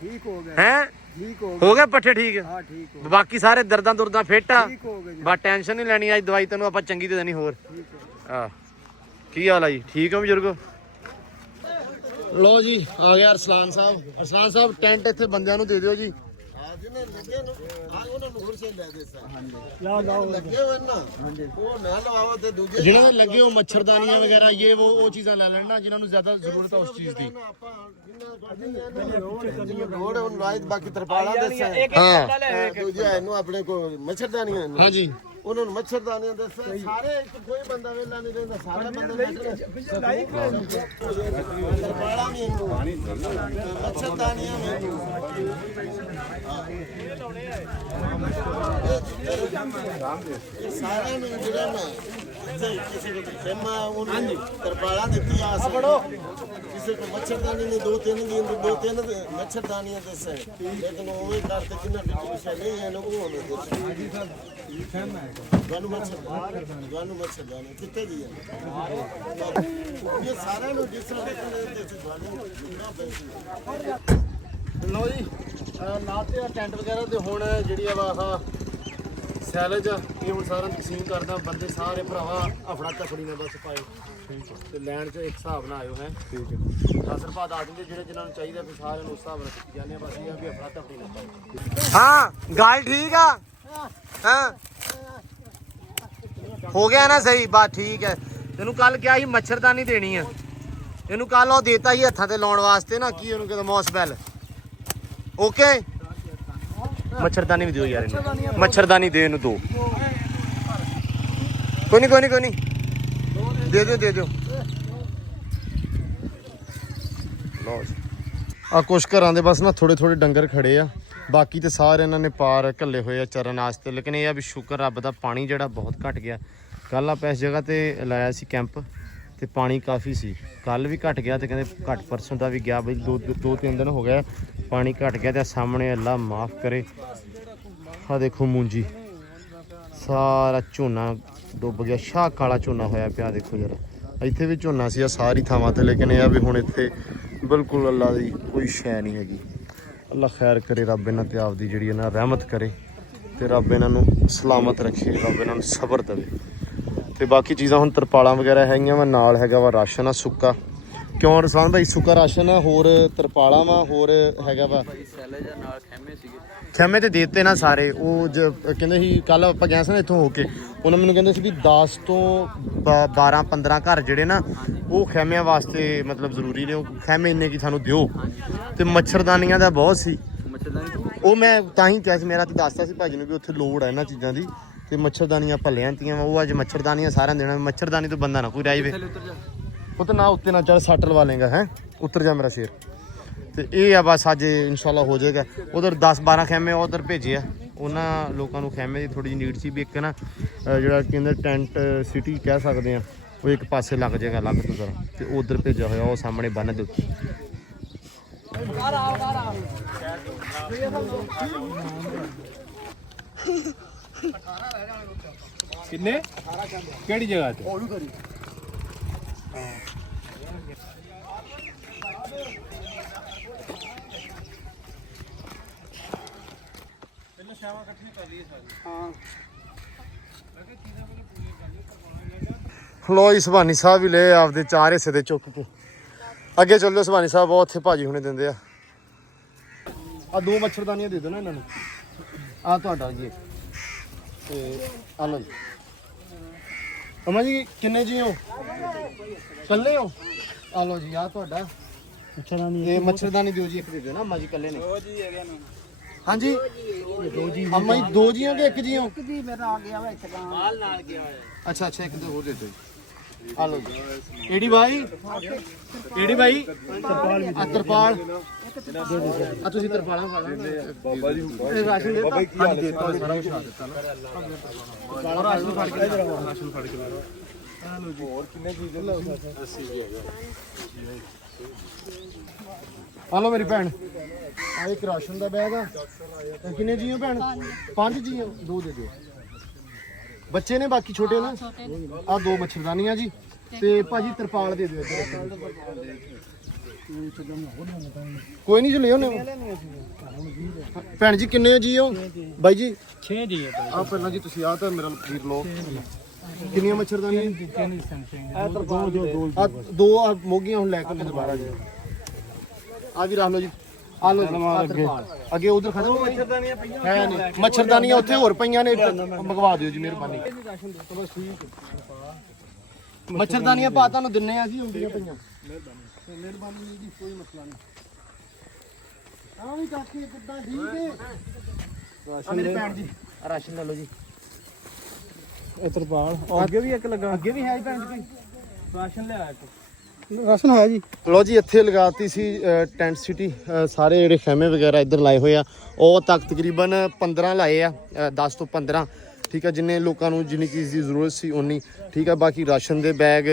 ਠੀਕ ਹੋ ਗਿਆ ਹੈ ਠੀਕ ਹੋ ਗਏ ਪੱਠੇ ਠੀਕ? ਹਾਂ ਠੀਕ ਹੋ। ਬਾਕੀ ਸਾਰੇ ਦਰਦਾਂ ਫਿੱਟ ਆ। ਠੀਕ ਹੋ ਗਏ। ਬਸ ਟੈਨਸ਼ਨ ਨਹੀਂ ਲੈਣੀ। ਅੱਜ ਦਵਾਈ ਤੈਨੂੰ ਆਪਾਂ ਚੰਗੀ ਦੇ ਦੇਣੀ ਹੋਰ। ਆ ਕੀ ਹਾਲ ਆ ਜੀ? ਠੀਕ ਹੋ ਬਜ਼ੁਰਗੋ? ਲੋ ਜੀ ਆ ਗਿਆ ਅਰਸਲਾਨ ਸਾਹਿਬ ਟੈਂਟ ਇੱਥੇ ਬੰਦਿਆਂ ਨੂੰ ਦੇ ਦਿਓ ਜੀ। ਜਿਹਨਾਂ ਦੇ ਲੱਗੇ ਉਹ ਮੱਛਰਦਾਨੀਆਂ ਵਗੈਰਾ ਉਹ ਚੀਜ਼ਾਂ ਲੈ ਲੈਣਾ ਜਿਹਨਾਂ ਨੂੰ ਜ਼ਿਆਦਾ ਜ਼ਰੂਰਤ ਹੈ ਉਸ ਚੀਜ਼ ਦੀ। ਬਾਕੀ ਤਰਪਾਲਾਂ ਦੱਸਾਂ ਦੂਜਾ ਇਹਨੂੰ ਆਪਣੇ ਕੋਲ ਮੱਛਰਦਾਨੀਆਂ ਹਾਂਜੀ ਉਹਨਾਂ ਨੂੰ ਮੱਛਰਦਾਨੀਆਂ ਦੱਸਾਂ ਸਾਰੇ ਕੋਈ ਬੰਦਾ ਵੇਲਾ ਨਹੀਂ ਰਹਿੰਦਾ ਸਾਰੇ ਬੰਦੇ ਤਰਪਾਲਾਂ ਵੀ ਇਹਨੂੰ ਮੱਛਰਦਾਨੀਆਂ ਮੈਨੂੰ ਸਾਰਿਆਂ ਨੂੰ ਜਿਹੜਾ ਨਾ ਕਿਸੇ ਨੂੰ ਖੇਮਾ ਉਹਨੂੰ ਤਰਪਾਲਾਂ ਦਿੱਤੀ ਆ ਫੜੋ ਕਿਸੇ ਕੋ ਮੱਛਰਦਾਨੀ ਨੇ ਦੋ ਤਿੰਨ ਮੱਛਰਦਾਨੀਆਂ ਦੱਸੇ ਲੇਕਿਨ ਉਹ ਕਰਦੇ ਕਿੰਨਾ ਟਿਕਟ ਨਹੀਂ ਹੈ ਉਹ ਤੁਹਾਨੂੰ ਮੱਛਰਦਾਨੀ ਕਿੱਥੇ ਦੀ ਹੈ ਇਹ ਸਾਰਿਆਂ ਨੂੰ ਲੋ ਜੀ ਲਾਤੇ ਆ ਟੈਂਟ ਵਗੈਰਾ ਤੇ ਹੁਣ ਜਿਹੜੀ ਆ ਆਹ ਸੈਲਜ ਇਹ ਹੁਣ ਸਾਰਾ ਤਕਸੀਮ ਕਰਦਾ। ਬੰਦੇ ਸਾਰੇ ਭਰਾਵਾ ਅਫੜਾ ਤਫੜੀ ਨੇ ਬਸ ਪਾਏ ਤੇ ਲੈਣ 'ਚ ਇੱਕ ਹਿਸਾਬ ਨਾਲ ਆਇਓ ਹੈ। ਠੀਕ ਹੈ 10 ਰੁਪਏ ਆ ਦਿੰਦੇ ਜਿਹੜੇ ਜਿਨ੍ਹਾਂ ਨੂੰ ਚਾਹੀਦਾ ਫਿਰ ਸਾਰਿਆਂ ਨੂੰ ਉਸ ਹਿਸਾਬ ਨਾਲ ਦਿੱਤੀ ਜਾਂਦੇ ਆ। ਬਸ ਇਹ ਆ ਵੀ ਅਫੜਾ ਤਫੜੀ ਨਾ ਪਾਓ। ਹਾਂ ਗੱਲ ਠੀਕ ਆ। ਹਾਂ ਹੋ ਗਿਆ ਨਾ ਸਹੀ ਬਾਤ ਠੀਕ ਹੈ। ਤੈਨੂੰ ਕੱਲ ਕਿਹਾ ਸੀ ਮੱਛਰਦਾਨੀ ਦੇਣੀ ਆ ਇਹਨੂੰ। ਕੱਲ ਉਹ ਦੇਤਾ ਸੀ ਹੱਥਾਂ ਤੇ ਲਾਉਣ ਵਾਸਤੇ ਨਾ ਕੀ ਉਹਨੂੰ ਕਹਿੰਦਾ ਮੌਸਬੈਲ। ਓਕੇ ਮੱਛਰਦਾਨੀ ਵੀ ਦਿਓ ਯਾਰ ਇਹਨੂੰ। ਮੱਛਰਦਾਨੀ ਦੇ ਇਹਨੂੰ ਦੋ। ਕੋਈ ਨਹੀਂ ਦੇ ਦਿਓ ਲਓ ਜੀ। ਆ ਕੁਛ ਘਰਾਂ ਦੇ ਬਸ ਨਾ ਥੋੜੇ ਡੰਗਰ ਖੜੇ ਆ। ਬਾਕੀ ਤੇ ਸਾਰੇ ਇਹਨਾਂ ਨੇ ਪਾਰ ਘੱਲੇ ਹੋਏ ਆ ਚਰਨ ਵਾਸਤੇ। ਲੇਕਿਨ ਇਹ ਆ ਵੀ ਸ਼ੁਕਰ ਰੱਬ ਦਾ ਪਾਣੀ ਜਿਹੜਾ ਬਹੁਤ ਘਟ ਗਿਆ। ਕੱਲ ਆਪਾਂ ਇਸ ਜਗ੍ਹਾ ਤੇ ਲਾਇਆ ਸੀ ਕੈਂਪ ਤੇ ਪਾਣੀ ਕਾਫੀ ਸੀ। ਕੱਲ ਵੀ ਘਟ ਗਿਆ ਤੇ ਕਹਿੰਦੇ ਘੱਟ ਪਰਸੋਂ ਦਾ ਵੀ ਗਿਆ ਬਈ 2-3 ਦਿਨ ਹੋ ਗਿਆ ਪਾਣੀ ਘਟ ਗਿਆ। ਤੇ ਸਾਹਮਣੇ ਅੱਲਾ ਮਾਫ ਕਰੇ ਆ ਦੇਖੋ ਮੂੰਜੀ ਸਾਰਾ ਝੋਨਾ ਡੁੱਬ ਗਿਆ। ਸ਼ਾਹ ਕਾਲਾ ਝੋਨਾ ਹੋਇਆ ਪਿਆ ਦੇਖੋ ਜਰਾ। ਇੱਥੇ ਵੀ ਝੋਨਾ ਸੀ ਆ ਸਾਰੀ ਥਾਵਾਂ ਤੇ। ਲੇਕਿਨ ਇਹ ਆ ਵੀ ਹੁਣ ਇੱਥੇ ਬਿਲਕੁਲ ਅੱਲਾ ਦੀ ਕੋਈ ਸ਼ੈ ਨਹੀਂ ਹੈਗੀ। ਅੱਲਾ ਖੈਰ ਕਰੇ ਰੱਬ ਇਹਨਾਂ ਤੇ ਆਪਦੀ ਜਿਹੜੀ ਨਾ ਰਹਿਮਤ ਕਰੇ ਤੇ ਰੱਬ ਇਹਨਾਂ ਨੂੰ ਸਲਾਮਤ ਰੱਖੇ, ਰੱਬ ਇਹਨਾਂ ਨੂੰ ਸਬਰ ਦੇਵੇ। ਤੇ ਬਾਕੀ ਚੀਜ਼ਾਂ ਹੁਣ ਤਰਪਾਲਾਂ ਵਗੈਰਾ ਹੈਗੀਆਂ ਵਾ, ਨਾਲ ਹੈਗਾ ਵਾ ਰਾਸ਼ਨ ਆ ਸੁੱਕਾ। ਕਿਉਂ ਰਸਵਾਨ ਭਾਈ ਸੁੱਕਾ ਰਾਸ਼ਨ ਆ, ਹੋਰ ਤਰਪਾਲਾਂ ਵਾ, ਹੋਰ ਹੈਗਾ ਵਾ ਖੈਮੇ ਤੇ ਦੇ ਦਿੱਤੇ ਨਾ ਸਾਰੇ। ਉਹ ਕਹਿੰਦੇ ਸੀ ਕੱਲ ਆਪਾਂ ਗਏ ਸੀ ਨਾ ਇੱਥੋਂ ਹੋ ਕੇ, ਉਹਨਾਂ ਮੈਨੂੰ ਕਹਿੰਦੇ ਸੀ ਵੀ 10 ਤੋਂ 12-15 ਘਰ ਜਿਹੜੇ ਨਾ ਉਹ ਖੈਮਿਆਂ ਵਾਸਤੇ ਮਤਲਬ ਜ਼ਰੂਰੀ ਨੇ, ਉਹ ਖੈਮੇ ਇੰਨੇ ਕੀ ਸਾਨੂੰ ਦਿਓ। ਤੇ ਮੱਛਰਦਾਨੀਆਂ ਦਾ ਬਹੁਤ ਸੀ, ਉਹ ਮੈਂ ਤਾਂ ਹੀ ਕਿਹਾ ਸੀ, ਮੇਰਾ ਤਾਂ ਦੱਸਦਾ ਸੀ ਭਾਜੀ ਨੂੰ ਵੀ ਉੱਥੇ ਲੋੜ ਹੈ ਇਹਨਾਂ ਚੀਜ਼ਾਂ ਦੀ। ਤੇ ਮੱਛਰਦਾਨੀਆਂ ਭੱਲਿਆਂ ਤੀਆਂ ਉਹ ਅੱਜ ਮੱਛਰਦਾਨੀਆਂ ਸਾਰਿਆਂ ਦੇਣਾ। ਮੱਛਰਦਾਨੀ ਤੋਂ ਬੰਦਾ ਨਾ ਕੋਈ ਰਾਈਵੇ ਉਹ ਤਾਂ ਨਾ ਉੱਤੇ ਨਾ ਚੱਲ ਸੱਟ ਲਵਾ ਲੇਗਾ ਹੈ, ਉੱਤਰ ਜਾ ਮੇਰਾ ਸ਼ੇਰ। ਤੇ ਇਹ ਆ ਬਸ ਅੱਜ ਇਨਸ਼ਾਅੱਲਾ ਹੋ ਜਾਏਗਾ। ਉਧਰ 10-12 ਖੈਮੇ ਉਧਰ ਭੇਜੇ ਆ, ਉਹਨਾਂ ਲੋਕਾਂ ਨੂੰ ਖੈਮੇ ਦੀ ਥੋੜੀ ਜਿਹੀ ਨੀਡ ਸੀ ਵੀ ਇੱਕ ਨਾ ਜਿਹੜਾ ਕਹਿੰਦੇ ਟੈਂਟ ਸਿਟੀ ਕਹਿ ਸਕਦੇ ਆ, ਉਹ ਇੱਕ ਪਾਸੇ ਲੱਗ ਜਾਏਗਾ ਅਲੱਗ ਤੋਂ ਜ਼ਰਾ, ਤੇ ਉਧਰ ਭੇਜਿਆ ਹੋਇਆ ਉਹ ਸਾਹਮਣੇ ਬੰਨ ਦੇ ਉੱਤੇ। ਕਿੰਨੇ ਕਿਹੜੀ ਜਗ੍ਹਾ ਤੇ? ਲੋ ਜੀ ਸੁਭਾਨੀ ਸਾਹਿਬ ਵੀ ਲੈ ਆਪਦੇ 4 ਹਿੱਸੇ ਦੇ ਚੁੱਕ ਕੇ ਅੱਗੇ ਚੱਲਿਓ। ਸੁਭਾਨੀ ਸਾਹਿਬ ਬਹੁਤ ਉੱਥੇ ਭਾਜੀ ਹੁਣੇ ਦਿੰਦੇ ਆ। ਆ 2 ਮੱਛਰਦਾਨੀਆਂ ਦੇ ਦਿਓ ਨਾ ਇਹਨਾਂ ਨੂੰ। ਆ ਤੁਹਾਡਾ ਜੀ ਤੇ ਆ ਲਓ ਜੀ। ਅਮਾ ਜੀ ਕਿੰਨੇ ਜੀ ਹੋ? ਇਕੱਲੇ ਹੋ? ਆ ਲਓ ਜੀ ਆ ਤੁਹਾਡਾ ਮੱਛਰਦਾਨੀ। ਇਹ ਮੱਛਰਦਾਨੀ ਦਿਓ ਜੀ, ਇੱਕ ਦੇ ਦਿਓ ਨਾ ਅਮਾ ਜੀ, ਇਕੱਲੇ ਨੇ। ਹਾਂਜੀ ਅਮਾ ਜੀ 2 ਜੀ ਹੋ ਕਿ 1 ਜੀ ਹੋ? ਇੱਕ ਜੀ ਮੇਰਾ ਆ ਗਿਆ ਵਾ ਇੱਕ ਨਾਲ ਗਿਆ ਹੋਇਆ। ਅੱਛਾ ਅੱਛਾ, ਇੱਕ ਦੋ ਹੋਰ ਦੇ ਦਿਓ ਜੀ। ਆ ਲਓ ਜੀ। ਏਡੀ ਭਾਈ ਆ ਤਰਪਾਲ ਆ ਤੁਸੀਂ ਤਰਪਾਲਾਂ ਫੜ ਲਓ ਬਾਬਾ ਜੀ। ਰਾਸ਼ਨ ਦੇ ਬਾਬਾ ਕੀ ਹਾਲ ਹੈ? ਸਾਰਾ ਕੁਝ ਆ ਦਿੱਤਾ ਨਾ, ਰਾਸ਼ਨ ਫੜ ਕੇ ਰਾਸ਼ਨ ਫੜ ਕੇ ਆ ਲਓ ਜੀ। ਹੋਰ ਕਿੰਨੇ ਚੀਜ਼ ਲਓ? 80 ਵੀ ਹੈਗਾ। ਆ ਲਓ ਮੇਰੀ ਭੈਣ, ਆ ਇੱਕ ਰਾਸ਼ਨ ਦਾ ਬੈਗ ਆ। ਕਿੰਨੇ ਜੀ ਹੋ ਭੈਣ? 5 ਜੀ ਹੋ। 2 ਦੇ ਦਿਓ। ਬੱਚੇ ਨੇ ਬਾਕੀ ਛੋਟੇ ਨਾ। ਆ 2 ਮੱਛਰਦਾਨੀਆਂ ਜੀ, ਤੇ ਭਾਜੀ ਤਰਪਾਲ ਦੇ ਦਿਓ ਇੱਧਰ। ਕੋਈ ਨਹੀਂ ਜੀ ਲੈ ਆਉਨੇ ਭੈਣ ਜੀ। ਕਿੰਨੇ ਜੀ ਹੋ ਬਾਈ ਜੀ? 6 ਜੀ ਹੈ। ਆ ਪਹਿਲਾਂ ਜੀ ਤੁਸੀਂ ਆ ਤਾਂ ਮੇਰਾ ਵੀਰ ਲਓ। ਕਿੰਨੀਆਂ ਮੱਛਰਦਾਨੀਆਂ? ਆ 2 ਮੋਗੀਆਂ ਹੁਣ ਲੈ ਕੇ ਦੁਬਾਰਾ ਜੀ। ਆ ਵੀ ਰੱਖ ਲਓ ਜੀ। ਆ ਲਓ ਤਰਪਾਲ। ਅੱਗੇ ਉਧਰ ਖਤਮ ਮੱਛਰਦਾਨੀਆਂ ਪਈਆਂ ਹੈ ਨਹੀਂ, ਮੱਛਰਦਾਨੀਆਂ ਉੱਥੇ ਹੋਰ ਪਈਆਂ ਨੇ, ਮੰਗਵਾ ਦਿਓ ਜੀ ਮਿਹਰਬਾਨੀ। ਮੱਛਰਦਾਨੀਆਂ ਪਾ ਤੁਹਾਨੂੰ ਦਿੰਨੇ ਆ ਜੀ, ਹੁੰਦੀਆਂ ਪਈਆਂ। ਮਿਹਰਬਾਨੀ ਜੀ, ਕੋਈ ਮਸਲਾ ਨਹੀਂ। ਆ ਵੀ ਕਾਕੀ ਕਿੱਦਾਂ ਠੀਕ ਹੈ? ਰਾਸ਼ਨ ਮੇਰੀ ਭੈਣ ਜੀ ਰਾਸ਼ਨ ਲੈ ਲਓ ਜੀ। ਇਹ ਤਰਪਾਲ ਅੱਗੇ ਵੀ ਇੱਕ ਲੱਗਾ, ਅੱਗੇ ਵੀ ਹੈ ਜੀ ਭੈਣ ਜੀ। ਰਾਸ਼ਨ ਲਿਆ ਇੱਕ ਰਾਸ਼ਨ ਹੈ ਜੀ। ਲੋ ਜੀ ਇੱਥੇ ਲਗਾਤੀ ਸੀ ਟੈਂਟ ਸਿਟੀ। ਸਾਰੇ ਜਿਹੜੇ ਖੈਮੇ ਵਗੈਰਾ ਇੱਧਰ ਲਾਏ ਹੋਏ ਆ, ਉਹ ਤੱਕ ਤਕਰੀਬਨ 15 ਲਾਏ ਆ, 10 ਤੋਂ 15 ਠੀਕ ਆ। ਜਿੰਨੇ ਲੋਕਾਂ ਨੂੰ ਜਿੰਨੀ ਚੀਜ਼ ਦੀ ਜ਼ਰੂਰਤ ਸੀ ਉਨੀ ਠੀਕ ਆ। ਬਾਕੀ ਰਾਸ਼ਨ ਦੇ ਬੈਗ,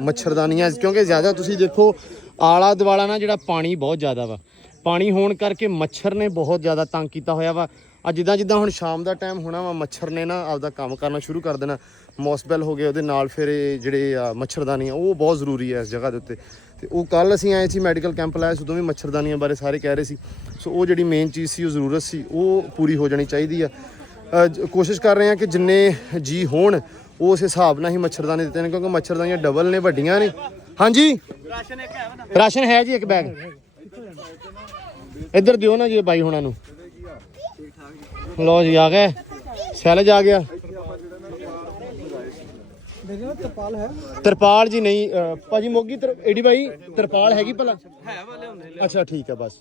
ਮੱਛਰਦਾਨੀਆਂ, ਕਿਉਂਕਿ ਜ਼ਿਆਦਾ ਤੁਸੀਂ ਦੇਖੋ ਆਲਾ ਦੁਆਲਾ ਨਾ ਜਿਹੜਾ ਪਾਣੀ ਬਹੁਤ ਜ਼ਿਆਦਾ ਵਾ, ਪਾਣੀ ਹੋਣ ਕਰਕੇ ਮੱਛਰ ਨੇ ਬਹੁਤ ਜ਼ਿਆਦਾ ਤੰਗ ਕੀਤਾ ਹੋਇਆ ਵਾ। ਆ ਜਿੱਦਾਂ ਹੁਣ ਸ਼ਾਮ ਦਾ ਟਾਈਮ ਹੋਣਾ ਵਾ, ਮੱਛਰ ਨੇ ਨਾ ਆਪਦਾ ਕੰਮ ਕਰਨਾ ਸ਼ੁਰੂ ਕਰ ਦੇਣਾ। ਮੌਸਬੈਲ ਹੋ ਗਏ ਉਹਦੇ ਨਾਲ, ਫਿਰ ਇਹ ਜਿਹੜੇ ਆ ਮੱਛਰਦਾਨੀਆਂ ਉਹ ਬਹੁਤ ਜ਼ਰੂਰੀ ਹੈ ਇਸ ਜਗ੍ਹਾ ਦੇ ਉੱਤੇ। ਤੇ ਉਹ ਕੱਲ ਅਸੀਂ ਆਏ ਸੀ ਮੈਡੀਕਲ ਕੈਂਪ ਲਾਇਆ ਸੀ, ਉਦੋਂ ਵੀ ਮੱਛਰਦਾਨੀਆਂ ਬਾਰੇ ਸਾਰੇ ਕਹਿ ਰਹੇ ਸੀ। ਸੋ ਉਹ ਜਿਹੜੀ ਮੇਨ ਚੀਜ਼ ਸੀ, ਉਹ ਜ਼ਰੂਰਤ ਸੀ, ਉਹ ਪੂਰੀ ਹੋ ਜਾਣੀ ਚਾਹੀਦੀ ਆ। ਕੋਸ਼ਿਸ਼ ਕਰ ਰਹੇ ਹਾਂ ਕਿ ਜਿੰਨੇ ਜੀ ਹੋਣ ਉਹ ਉਸ ਹਿਸਾਬ ਨਾਲ ਹੀ ਮੱਛਰਦਾਨੀ ਦਿੱਤੇ ਨੇ, ਕਿਉਂਕਿ ਮੱਛਰਦਾਨੀਆਂ ਡਬਲ ਨੇ, ਵੱਡੀਆਂ ਨੇ। ਹਾਂਜੀ ਰਾਸ਼ਨ ਹੈ ਜੀ, ਇੱਕ ਬੈਗ ਇੱਧਰ ਦਿਓ ਨਾ ਜੀ ਬਾਈ ਹੁਣਾਂ ਨੂੰ। ਲਓ ਜੀ ਆ ਗਏ, ਸੈਲਜ ਆ ਗਿਆ। ਤਰਪਾਲ ਹੈ? ਤਰਪਾਲ ਜੀ ਨਹੀਂ ਭਾਜੀ ਮੋਗੀ ਏਡੀ ਬਾਈ ਤਰਪਾਲ ਹੈਗੀ ਭਲਾ? ਹੈ ਵਾਲੇ ਹੁੰਦੇ। ਅੱਛਾ ਠੀਕ ਆ ਬਸ।